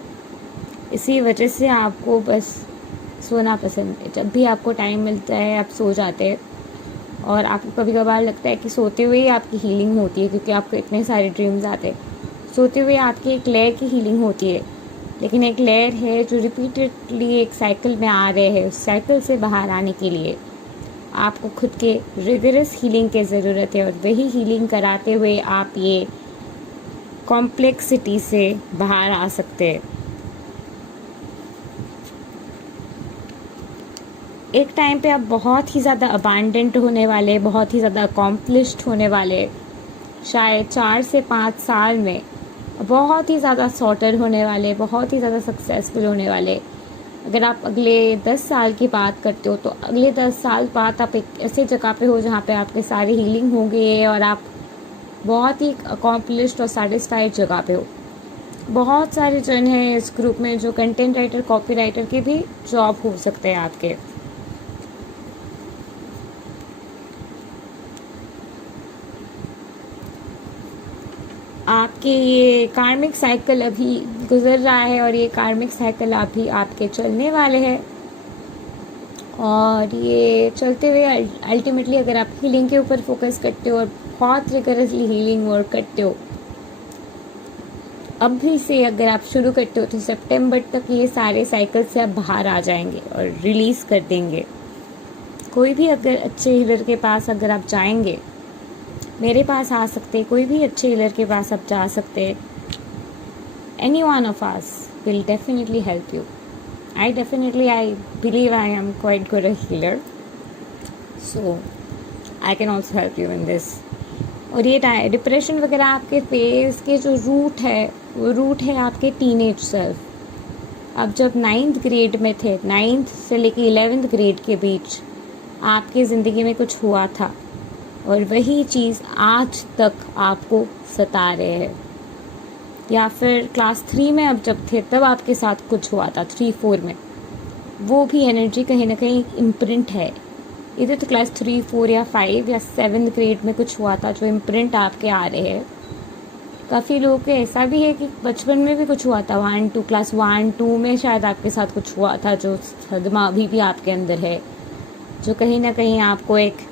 इसी वजह से आपको बस सोना पसंद है। जब भी आपको टाइम मिलता है आप सो जाते हैं, और आपको कभी कभार लगता है कि सोते हुए ही आपकी हीलिंग होती है, क्योंकि आपको इतने सारे ड्रीम्स आते हैं। सोते हुए आपकी एक लेयर की हीलिंग होती है, लेकिन एक लेयर है जो रिपीटेडली एक साइकिल में आ रहे हैं। उस साइकिल से बाहर आने के लिए आपको खुद के रिगरस हीलिंग की ज़रूरत है, और वही हीलिंग कराते हुए आप ये कॉम्प्लेक्सिटी से बाहर आ सकते हैं। एक टाइम पे आप बहुत ही ज़्यादा अबांडेंट होने वाले, बहुत ही ज़्यादा अकॉम्प्लिश्ड होने वाले, शायद 4 से 5 साल में बहुत ही ज़्यादा सॉर्टेड होने वाले, बहुत ही ज़्यादा सक्सेसफुल होने वाले। अगर आप अगले 10 साल की बात करते हो, तो अगले 10 साल बाद आप एक ऐसे जगह पे हो जहाँ पे आपके सारी हीलिंग हो गई है, और आप बहुत ही अकॉम्प्लिश्ड और सेटिस्फाइड जगह पे हो। बहुत सारे जन हैं इस ग्रुप में जो कंटेंट राइटर, कॉपी राइटर के भी जॉब हो सकते हैं आपके। आपके ये कार्मिक साइकिल अभी गुजर रहा है, और ये कार्मिक साइकिल अभी आपके चलने वाले हैं, और ये चलते हुए अल्टीमेटली अगर आप हीलिंग के ऊपर फोकस करते हो और बहुत रिगरसली हीलिंग वर्क करते हो, अभी से अगर आप शुरू करते हो, तो सितंबर तक ये सारे साइकिल से आप बाहर आ जाएंगे और रिलीज़ कर देंगे। कोई भी अगर अच्छे हीलर के पास अगर आप जाएंगे, मेरे पास आ सकते, कोई भी अच्छे हीलर के पास आप जा सकते, any one of us will definitely help you. I believe I am quite good a healer, so I can also help you in this. और ये डिप्रेशन वगैरह आपके फेस के जो रूट है, वो रूट है आपके टीनेज सेल्फ। अब जब 9th ग्रेड में थे, 9th से लेके 11th ग्रेड के बीच आपकी ज़िंदगी में कुछ हुआ था, और वही चीज़ आज तक आपको सता रहे हैं। या फिर क्लास 3 में अब जब थे, तब आपके साथ कुछ हुआ था, 3-4 में, वो भी एनर्जी कहीं ना कहीं इम्प्रिंट है। इधर तो क्लास 3, 4 या 5 या 7th ग्रेड में कुछ हुआ था, जो इम्प्रिंट आपके आ रहे हैं। काफ़ी लोगों के ऐसा भी है कि बचपन में भी कुछ हुआ था, 1-2, क्लास 1-2 में शायद आपके साथ कुछ हुआ था, जो सदमा अभी भी आपके अंदर है, जो कहीं ना कहीं आपको एक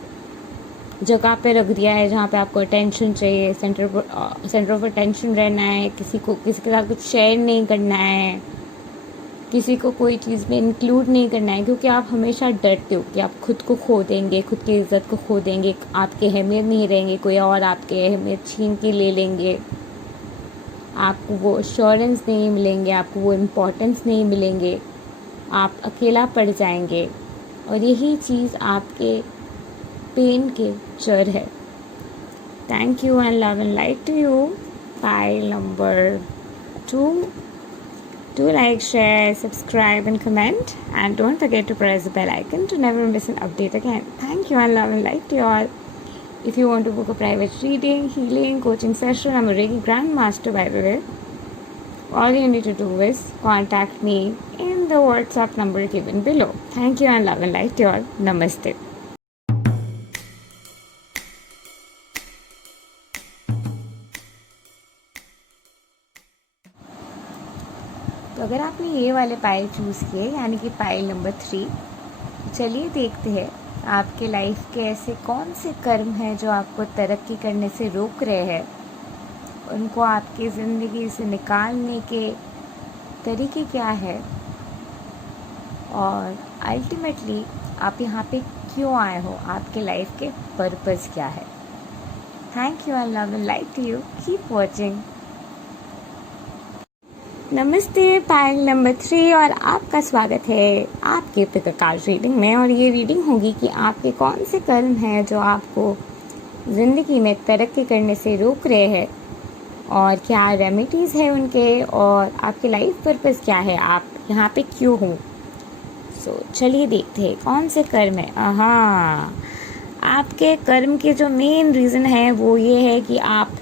जगह पे रख दिया है जहाँ पे आपको अटेंशन चाहिए, सेंटर ऑफ अटेंशन रहना है, किसी के साथ कुछ शेयर नहीं करना है, किसी को कोई चीज़ में इंक्लूड नहीं करना है, क्योंकि आप हमेशा डरते हो कि आप खुद को खो देंगे, खुद की इज्जत को खो देंगे, आपके अहमियत नहीं रहेंगे, कोई और आपके अहमियत छीन के ले लेंगे, आपको वो एश्योरेंस नहीं मिलेंगे, आपको वो इम्पोर्टेंस नहीं मिलेंगे, आप अकेला पड़ जाएंगे, और यही चीज़ आपके पेन के जड़ है। Thank you and love and light to you. Pile number 2. Do like, share, subscribe and comment, and don't forget to press the bell icon to never miss an update again. Thank you and love and light to you all. If you want to book a private reading, healing, coaching session, I'm a Reiki Grandmaster by the way. All you need to do is contact me in the WhatsApp number given below. Thank you and love and light to you all. Namaste. तो अगर आपने ये वाले pile choose किए, यानी कि pile number 3, चलिए देखते हैं आपके लाइफ के ऐसे कौन से कर्म हैं जो आपको तरक्की करने से रोक रहे हैं, उनको आपकी ज़िंदगी से निकालने के तरीके क्या है, और अल्टीमेटली आप यहाँ पे क्यों आए हो, आपके लाइफ के पर्पस क्या है। Thank you and love and light to you. Keep watching. नमस्ते, पायल नंबर 3 और आपका स्वागत है आपके प्रकाश रीडिंग में। और ये रीडिंग होगी कि आपके कौन से कर्म हैं जो आपको ज़िंदगी में तरक्की करने से रोक रहे हैं और क्या रेमेडीज़ है उनके, और आपकी लाइफ पर्पस क्या है, आप यहाँ पे क्यों हो। चलिए देखते हैं कौन से कर्म है। आपके कर्म के जो मेन रीज़न है वो ये है कि आप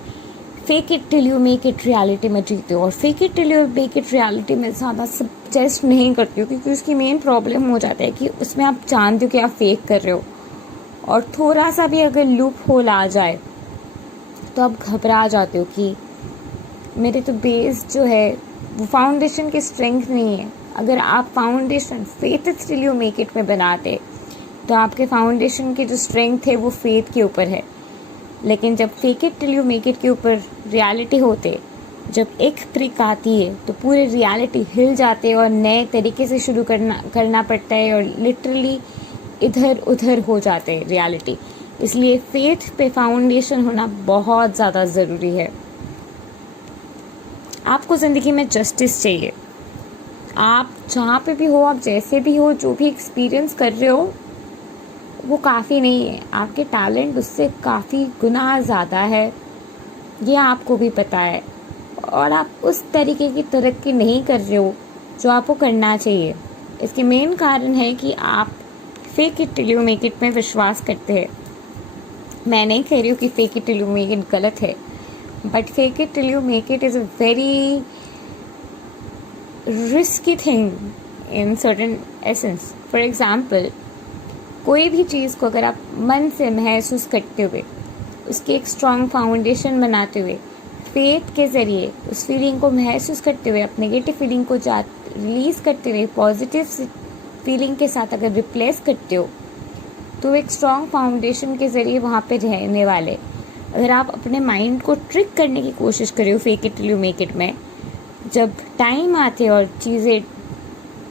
fake it till you make it reality में जीते हो। और fake it till you make it reality में ज़्यादा सजेस्ट नहीं करती हो, क्योंकि उसकी मेन प्रॉब्लम हो जाता है कि उसमें आप जानते हो कि आप फेक कर रहे हो, और थोड़ा सा भी अगर लूप होल आ जाए तो आप घबरा जाते हो कि मेरे तो बेस जो है वो फाउंडेशन की स्ट्रेंथ नहीं है। अगर आप foundation faith it till you make it में बनाते तो आपके फाउंडेशन की जो स्ट्रेंथ है वो फेथ के ऊपर है। लेकिन जब fake it till you make it के ऊपर रियलिटी होते, जब एक ट्रिक आती है तो पूरी रियलिटी हिल जाते हैं और नए तरीके से शुरू करना पड़ता है, और लिटरली इधर उधर हो जाते हैं रियलिटी। इसलिए फेथ पे फाउंडेशन होना बहुत ज़्यादा ज़रूरी है। आपको ज़िंदगी में जस्टिस चाहिए। आप जहाँ पे भी हो, आप जैसे भी हो, जो भी एक्सपीरियंस कर रहे हो वो काफ़ी नहीं है। आपके टैलेंट उससे काफ़ी गुना ज़्यादा है, ये आपको भी पता है, और आप उस तरीके की तरक्की नहीं कर रहे हो जो आपको करना चाहिए। इसके मेन कारण है कि आप fake it till you make it में विश्वास करते हैं। मैं नहीं कह रही हूँ कि fake it till you make it गलत है, but fake it till you make it is a very risky thing in certain essence. For example, कोई भी चीज़ को अगर आप मन से महसूस करते हुए, उसकी एक स्ट्रॉन्ग फाउंडेशन बनाते हुए, फेथ के ज़रिए उस फीलिंग को महसूस करते हुए, अपने नेगेटिव फीलिंग को रिलीज़ करते हुए पॉजिटिव फीलिंग के साथ अगर रिप्लेस करते हो तो एक स्ट्रॉन्ग फाउंडेशन के ज़रिए वहाँ पे रहने वाले। अगर आप अपने माइंड को ट्रिक करने की कोशिश करें हो fake it till you make it में, जब टाइम आते और चीज़ें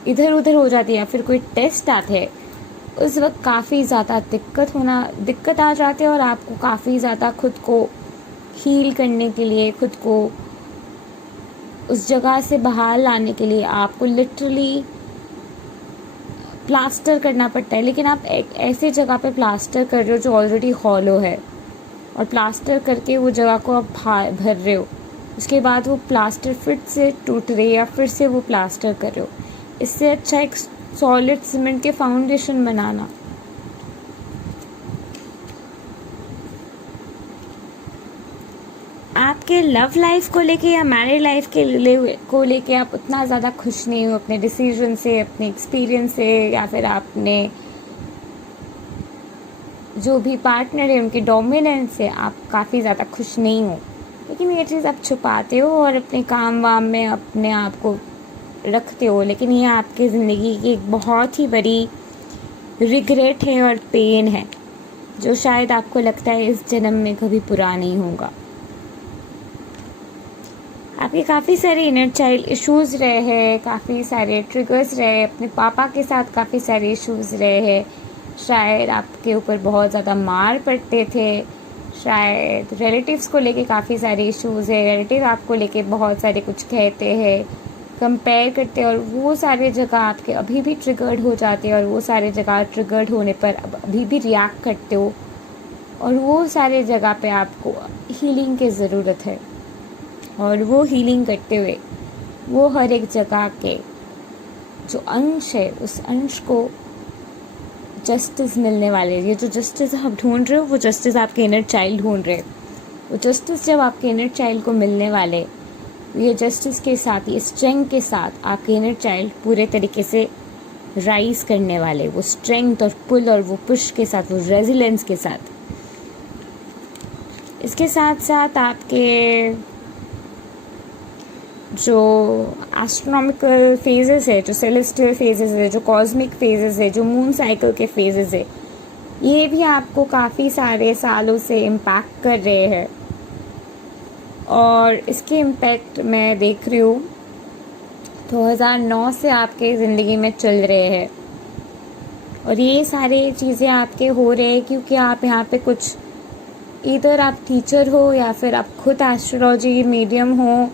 इधर उधर हो जाती है या फिर कोई टेस्ट आते हैं, उस वक्त काफ़ी ज़्यादा दिक्कत आ जाती है, और आपको काफ़ी ज़्यादा खुद को हील करने के लिए, खुद को उस जगह से बाहर लाने के लिए आपको लिटरली प्लास्टर करना पड़ता है। लेकिन आप एक ऐसी जगह पे प्लास्टर कर रहे हो जो ऑलरेडी हॉलो है, और प्लास्टर करके वो जगह को आप भर रहे हो, उसके बाद वो प्लास्टर फिर से टूट रही है या फिर से वो प्लास्टर कर रहे हो। इससे अच्छा एक सॉलिड सीमेंट के फाउंडेशन बनाना। आपके लव लाइफ को लेके या मैरिड लाइफ को लेके आप उतना ज़्यादा खुश नहीं हो अपने डिसीजन से, अपने एक्सपीरियंस से, या फिर आपने जो भी पार्टनर है उनके डोमिनेंस से आप काफ़ी ज़्यादा खुश नहीं हो। लेकिन ये चीज़ आप छुपाते हो और अपने काम वाम में अपने आप को रखते हो। लेकिन ये आपकी ज़िंदगी की एक बहुत ही बड़ी रिग्रेट है और पेन है, जो शायद आपको लगता है इस जन्म में कभी पूरा नहीं होगा। आपके काफ़ी सारे इनर चाइल्ड इश्यूज़ रहे हैं, काफ़ी सारे ट्रिगर्स रहे हैं, अपने पापा के साथ काफ़ी सारे इश्यूज़ रहे हैं। शायद आपके ऊपर बहुत ज़्यादा मार पड़ते थे, शायद रिलेटिव्स को लेके काफ़ी सारे इश्यूज़ है, रिलेटिव आपको लेके बहुत सारे कुछ कहते हैं, कंपेयर करते हैं, और वो सारे जगह आपके अभी भी ट्रिगर्ड हो जाते हैं, और वो सारे जगह ट्रिगर्ड होने पर अभी भी रिएक्ट करते हो, और वो सारे जगह पे आपको हीलिंग की ज़रूरत है। और वो हीलिंग करते हुए वो हर एक जगह के जो अंश है, उस अंश को जस्टिस मिलने वाले। ये जो जस्टिस आप ढूंढ रहे हो, वो जस्टिस आपके इनर चाइल्ड ढूंढ रहे हो। वो जस्टिस जब आपके इनर चाइल्ड को मिलने वाले, ये जस्टिस के साथ, ये स्ट्रेंथ के साथ आपके इनर चाइल्ड पूरे तरीके से राइज करने वाले, वो स्ट्रेंथ और पुल और वो पुश के साथ, वो रेजिलेंस के साथ। इसके साथ साथ आपके जो एस्ट्रोनॉमिकल फेजेस है, जो सेलेस्टियल फेजेस है, जो कॉस्मिक फेजेस है, जो मून साइकिल के फेजेस है, ये भी आपको काफ़ी सारे सालों से इम्पैक्ट कर रहे हैं। और इसके इम्पैक्ट मैं देख रही हूँ 2009 से आपके ज़िंदगी में चल रहे हैं, और ये सारी चीज़ें आपके हो रहे हैं क्योंकि आप यहाँ पे कुछ, इधर आप टीचर हो या फिर आप खुद एस्ट्रोलॉजी मीडियम हो,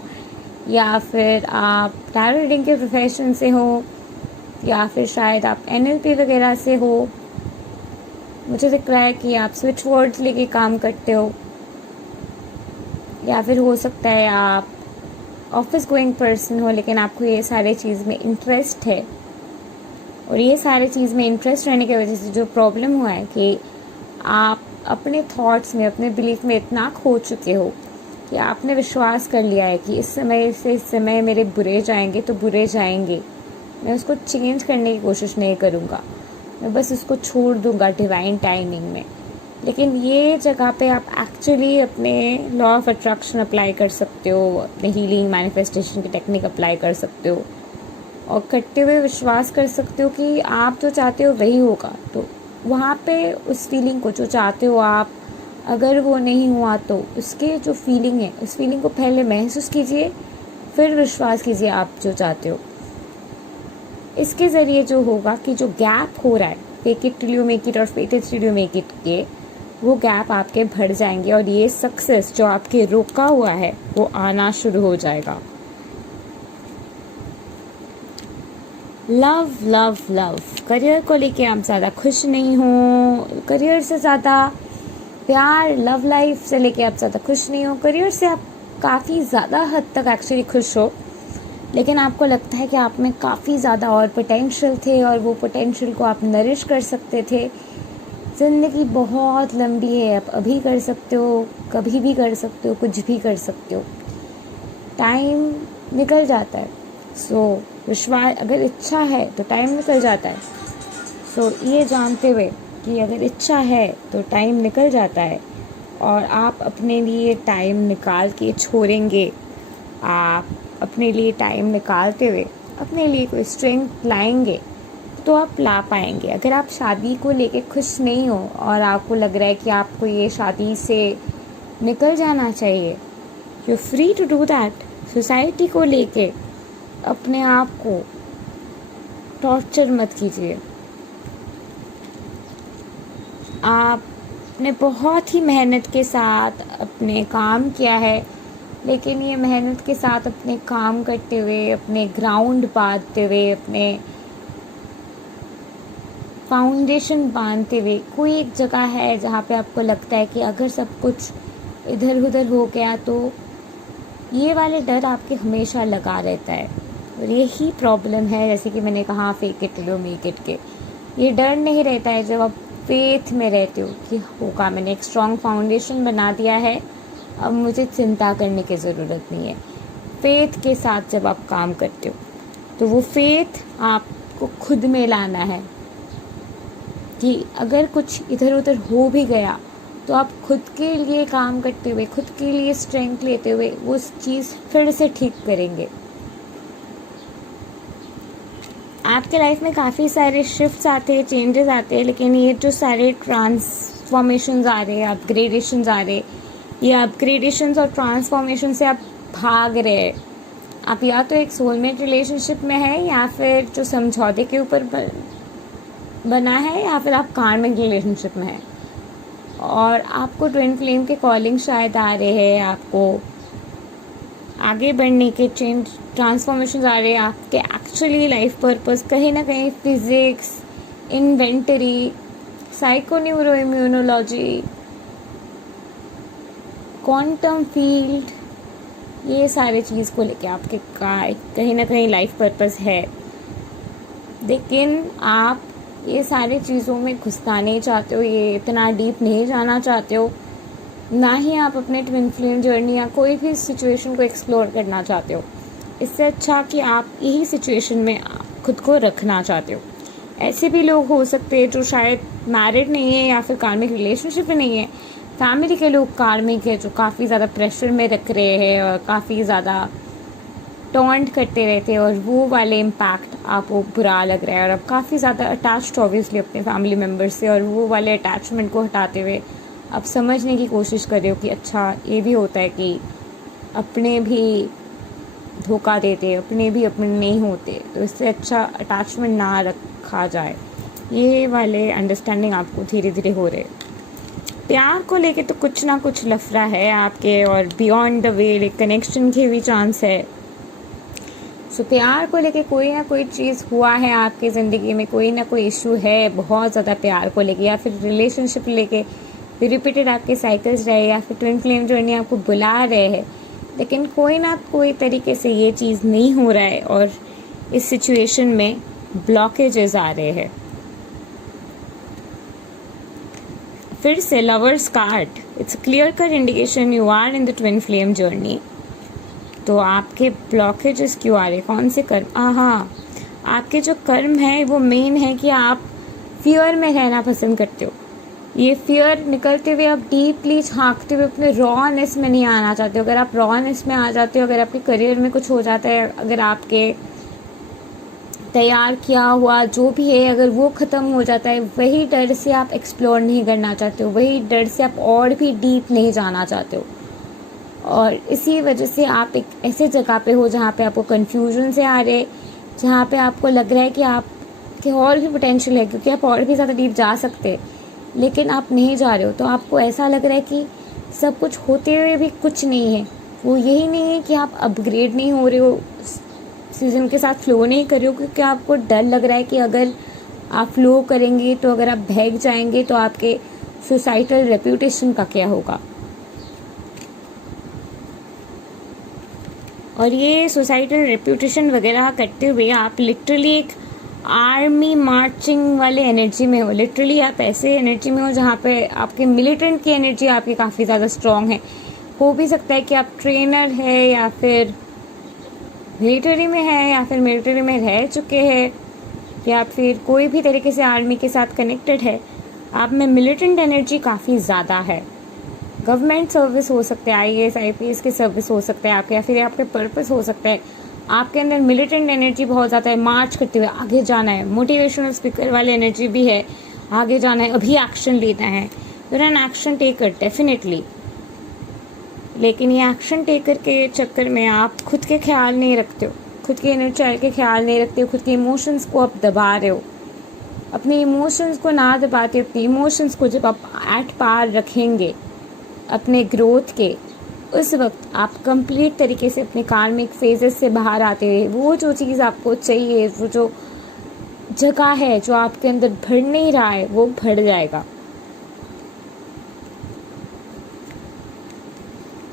या फिर आप टैरो रीडिंग के प्रोफेशन से हो, या फिर शायद आप NLP वगैरह से हो। मुझे दिख रहा है कि आप स्विच वर्ड्स लेके काम करते हो, या फिर हो सकता है आप ऑफिस गोइंग पर्सन हो, लेकिन आपको ये सारे चीज़ में इंटरेस्ट है। और ये सारे चीज़ में इंटरेस्ट रहने की वजह से जो प्रॉब्लम हुआ है कि आप अपने थॉट्स में, अपने बिलीफ में इतना खो चुके हो कि आपने विश्वास कर लिया है कि इस समय से इस समय मेरे बुरे जाएंगे तो बुरे जाएंगे, मैं उसको चेंज करने की कोशिश नहीं करूँगा, मैं बस उसको छोड़ दूँगा डिवाइन टाइमिंग में। लेकिन ये जगह पे आप एक्चुअली अपने लॉ ऑफ अट्रैक्शन अप्लाई कर सकते हो, अपने हीलिंग मैनिफेस्टेशन की टेक्निक अप्लाई कर सकते हो, और करते हुए विश्वास कर सकते हो कि आप जो चाहते हो वही होगा। तो वहाँ पे उस फीलिंग को जो चाहते हो आप, अगर वो नहीं हुआ तो उसके जो फीलिंग है उस फीलिंग को पहले महसूस कीजिए, फिर विश्वास कीजिए आप जो चाहते हो। इसके ज़रिए जो होगा कि जो गैप हो रहा है fake it till you make it और fake it till you make it के, वो गैप आपके भर जाएंगे और ये सक्सेस जो आपके रोका हुआ है वो आना शुरू हो जाएगा। लव लव लव, करियर को लेके आप ज़्यादा खुश नहीं हो, करियर से ज़्यादा प्यार, लव लाइफ से लेके आप ज़्यादा खुश नहीं हो। करियर से आप काफ़ी ज़्यादा हद तक एक्चुअली खुश हो, लेकिन आपको लगता है कि आप में काफ़ी ज़्यादा और पोटेंशियल थे और वो पोटेंशियल को आप नरिश कर सकते थे। ज़िंदगी बहुत लंबी है, आप अभी कर सकते हो, कभी भी कर सकते हो, कुछ भी कर सकते हो। टाइम निकल जाता है, सो विश्वास, अगर इच्छा है तो टाइम निकल जाता है। सो ये जानते हुए कि अगर इच्छा है तो टाइम निकल जाता है, और आप अपने लिए टाइम निकाल के छोड़ेंगे, आप अपने लिए टाइम निकालते हुए अपने लिए कोई स्ट्रेंथ लाएंगे तो आप ला पाएंगे। अगर आप शादी को लेके खुश नहीं हो और आपको लग रहा है कि आपको ये शादी से निकल जाना चाहिए, you free to do that. Society को लेके अपने आप को टॉर्चर मत कीजिए। आपने बहुत ही मेहनत के साथ अपने काम किया है, लेकिन ये मेहनत के साथ अपने काम करते हुए, अपने ग्राउंड बांधते हुए, अपने फाउंडेशन बांधते हुए कोई एक जगह है जहाँ पे आपको लगता है कि अगर सब कुछ इधर उधर हो गया तो ये वाले डर आपके हमेशा लगा रहता है। और यही प्रॉब्लम है, जैसे कि मैंने कहा fake it till you make it के, ये डर नहीं रहता है जब आप फेथ में रहते हो कि होगा, मैंने एक स्ट्रॉन्ग फाउंडेशन बना दिया है, अब मुझे चिंता करने की ज़रूरत नहीं है। फेथ के साथ जब आप काम करते हो तो वो फेथ आपको खुद में लाना है कि अगर कुछ इधर उधर हो भी गया तो आप खुद के लिए काम करते हुए, खुद के लिए स्ट्रेंथ लेते हुए वो चीज़ फिर से ठीक करेंगे। आपके लाइफ में काफ़ी सारे शिफ्ट्स आते हैं, चेंजेस आते हैं, लेकिन ये जो सारे ट्रांसफॉर्मेशंस आ रहे हैं, अपग्रेडेशंस आ रहे हैं, ये अपग्रेडेशंस और ट्रांसफॉर्मेशन से आप भाग रहे हैं। आप या तो एक सोलमेट रिलेशनशिप में है, या फिर जो समझौते के ऊपर बना है, या फिर आप कार्मिक रिलेशनशिप में है, और आपको ट्विन फ्लेम के कॉलिंग शायद आ रहे हैं, आपको आगे बढ़ने के चेंज ट्रांसफॉर्मेशन आ रहे हैं। आपके एक्चुअली लाइफ पर्पस कहीं ना कहीं physics, inventory, psycho neuroimmunology, quantum field, ये सारे चीज़ को लेके आपके कहीं ना कहीं लाइफ पर्पस है, लेकिन आप ये सारे चीज़ों में घुसना नहीं चाहते हो, ये इतना डीप नहीं जाना चाहते हो, ना ही आप अपने ट्विन फ्लेम जर्नी या कोई भी सिचुएशन को एक्सप्लोर करना चाहते हो। इससे अच्छा कि आप यही सिचुएशन में खुद को रखना चाहते हो। ऐसे भी लोग हो सकते हैं जो शायद मैरिड नहीं है या फिर कार्मिक रिलेशनशिप में नहीं है, फैमिली के लोग कार्मिक है, जो काफ़ी ज़्यादा प्रेशर में रख रहे हैं और काफ़ी ज़्यादा टॉन्ट करते रहते हैं, और वो वाले इम्पैक्ट आपको बुरा लग रहा है और आप काफ़ी ज़्यादा अटैच्ड ऑब्वियसली अपने फैमिली मेम्बर से, और वो वाले अटैचमेंट को हटाते हुए आप समझने की कोशिश कर रहे हो कि अच्छा ये भी होता है कि अपने भी धोखा देते, अपने भी अपने नहीं होते, तो इससे अच्छा अटैचमेंट ना रखा जाए। ये वाले अंडरस्टैंडिंग आपको धीरे धीरे हो रहे। प्यार को लेके तो कुछ ना कुछ लफड़ा है आपके, और बियॉन्ड द वेल एक कनेक्शन की भी चांस है, सो प्यार को लेके कोई ना कोई चीज़ हुआ है आपकी ज़िंदगी में, कोई ना कोई इशू है बहुत ज़्यादा प्यार को लेके, या फिर रिलेशनशिप लेके रिपीटेड आपके साइकिल्स रहे, या फिर ट्विन फ्लेम जर्नी आपको बुला रहे हैं, लेकिन कोई ना कोई तरीके से ये चीज़ नहीं हो रहा है और इस सिचुएशन में ब्लॉकेजेस आ रहे हैं। फिर से lovers card, it's clear cut indication you are in the twin flame journey. तो आपके ब्लॉकेजेस क्यों आ रहे हैं, कौन से कर्म? हाँ, आपके जो कर्म है वो मेन है कि आप फियर में रहना पसंद करते हो। ये फियर निकलते हुए आप डीपली झांकते हुए अपने रॉनेस में नहीं आना चाहते हो। अगर आप रॉनेस में आ जाते हो, अगर आपके करियर में कुछ हो जाता है, अगर आपके तैयार किया हुआ जो भी है अगर वो ख़त्म हो जाता है, वही डर से आप एक्सप्लोर नहीं करना चाहते हो, वही डर से आप और भी डीप नहीं जाना चाहते हो। और इसी वजह से आप एक ऐसे जगह पे हो जहाँ पे आपको कन्फ्यूजन से आ रहे, जहाँ पे आपको लग रहा है कि आपके और भी पोटेंशियल है, क्योंकि आप और भी ज़्यादा डीप जा सकते हैं, लेकिन आप नहीं जा रहे हो। तो आपको ऐसा लग रहा है कि सब कुछ होते हुए भी कुछ नहीं है। वो यही नहीं है कि आप अपग्रेड नहीं हो रहे हो, सीज़न के साथ फ्लो नहीं कर रहे हो, क्योंकि आपको डर लग रहा है कि अगर आप फ्लो करेंगे तो अगर आप भाग जाएंगे तो आपके सोसाइटल रेप्यूटेशन का क्या होगा। और ये सोसाइटल रेप्यूटेशन वगैरह करते हुए आप लिटरली एक आर्मी मार्चिंग वाले एनर्जी में हो। लिटरली आप ऐसे एनर्जी में हो जहाँ पे आपके मिलिटेंट की एनर्जी आपकी काफ़ी ज़्यादा स्ट्रॉन्ग है। हो भी सकता है कि आप ट्रेनर है, या फिर मिलिट्री में है, या फिर मिलिट्री में रह चुके हैं, या फिर कोई भी तरीके से आर्मी के साथ कनेक्टेड है। आप में मिलिटेंट एनर्जी काफ़ी ज़्यादा है। गवर्नमेंट सर्विस हो सकता है, IAS IPS की सर्विस हो सकता है आपके, या फिर आपके पर्पस हो सकता है। आपके अंदर मिलिटेंट एनर्जी बहुत ज़्यादा है, मार्च करते हुए आगे जाना है। मोटिवेशनल स्पीकर वाली एनर्जी भी है, आगे जाना है, अभी एक्शन लेना है। You're an action taker definitely, लेकिन ये एक्शन टेकर के चक्कर में आप खुद के ख्याल नहीं रखते हो, खुद के इनर चाइल्ड के ख्याल नहीं रखते हो, खुद के इमोशंस को आप दबा रहे हो। अपने इमोशंस को ना दबाते, अपने इमोशंस को जब आप एट पार रखेंगे अपने ग्रोथ के, उस वक्त आप कंप्लीट तरीके से अपने कार्मिक फेजेस से बाहर आते हुए वो जो चीज़ आपको चाहिए, वो जो जगह है जो आपके अंदर भर नहीं रहा है, वो भर जाएगा।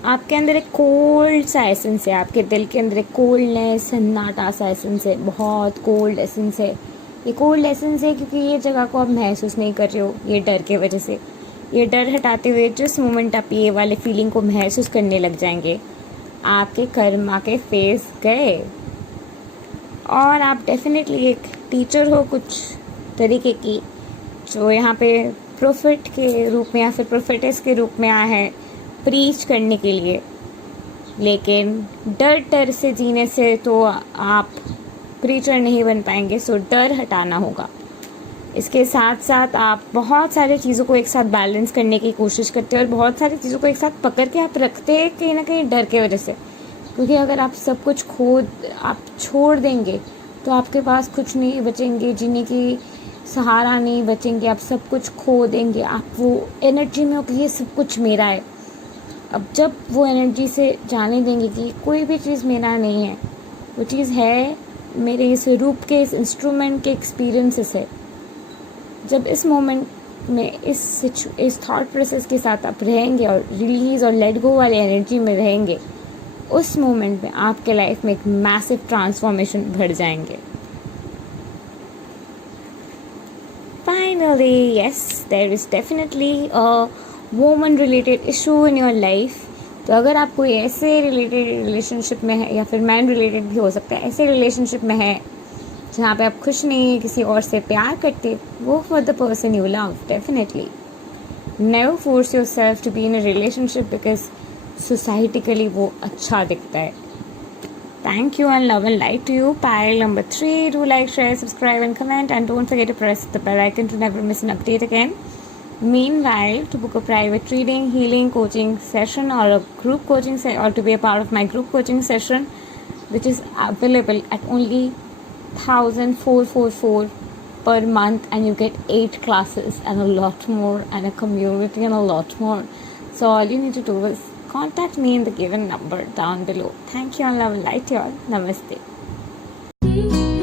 आपके अंदर एक कोल्ड सा एसेंस है, आपके दिल के अंदर एक कोल्डनेस, सन्नाटा सा एसेंस है, बहुत कोल्ड एसेंस है। ये कोल्ड एसेंस है क्योंकि ये जगह को आप महसूस नहीं कर रहे हो, ये डर के वजह से। ये डर हटाते हुए जिस मोमेंट आप ये वाले फीलिंग को महसूस करने लग जाएंगे, आपके कर्मा के फेज गए और आप डेफिनेटली एक टीचर हो कुछ तरीके की, जो यहाँ पे प्रोफेट के रूप में या फिर प्रोफेटेस के रूप में आया है प्रीच करने के लिए। लेकिन डर से जीने से तो आप प्रीचर नहीं बन पाएंगे, सो डर हटाना होगा। इसके साथ साथ आप बहुत सारी चीज़ों को एक साथ बैलेंस करने की कोशिश करते हैं, और बहुत सारी चीज़ों को एक साथ पकड़ के आप रखते हैं कहीं ना कहीं डर के वजह से। क्योंकि अगर आप सब कुछ आप छोड़ देंगे तो आपके पास कुछ नहीं बचेंगे, जीने की सहारा नहीं बचेंगे, आप सब कुछ खो देंगे। आप वो एनर्जी में हो कि ये सब कुछ मेरा है। अब जब वो एनर्जी से जाने देंगे कि कोई भी चीज़ मेरा नहीं है, वो चीज़ है मेरे इस रूप के, इस इंस्ट्रूमेंट के एक्सपीरियंसेस है। जब इस मोमेंट में इस थॉट प्रोसेस के साथ आप रहेंगे और रिलीज़ और लेट गो वाली एनर्जी में रहेंगे, उस मोमेंट में आपके लाइफ में एक मैसिव ट्रांसफॉर्मेशन बढ़ जाएंगे। Finally yes, there is definitely a woman related issue in your life. तो अगर आप कोई ऐसे रिलेटेड रिलेशनशिप में है, या फिर मैन रिलेटेड भी हो सकता है, ऐसे रिलेशनशिप में है जहाँ पे आप खुश नहीं, किसी और से प्यार करते, वो for the person you love definitely. Never force yourself to be in a relationship because societally वो अच्छा दिखता है। Thank you and love and light to you. Pile number 3, do like, share, subscribe and comment, and don't forget to press the bell icon to never miss an update again. Meanwhile, to book a private reading, healing, coaching session or a group coaching or to be a part of my group coaching session, which is available at only 1,444 per month, and you get 8 classes and a lot more, and a community and a lot more. So all you need to do is contact me in the given number down below. Thank you and love and light, y'all. Namaste. reality.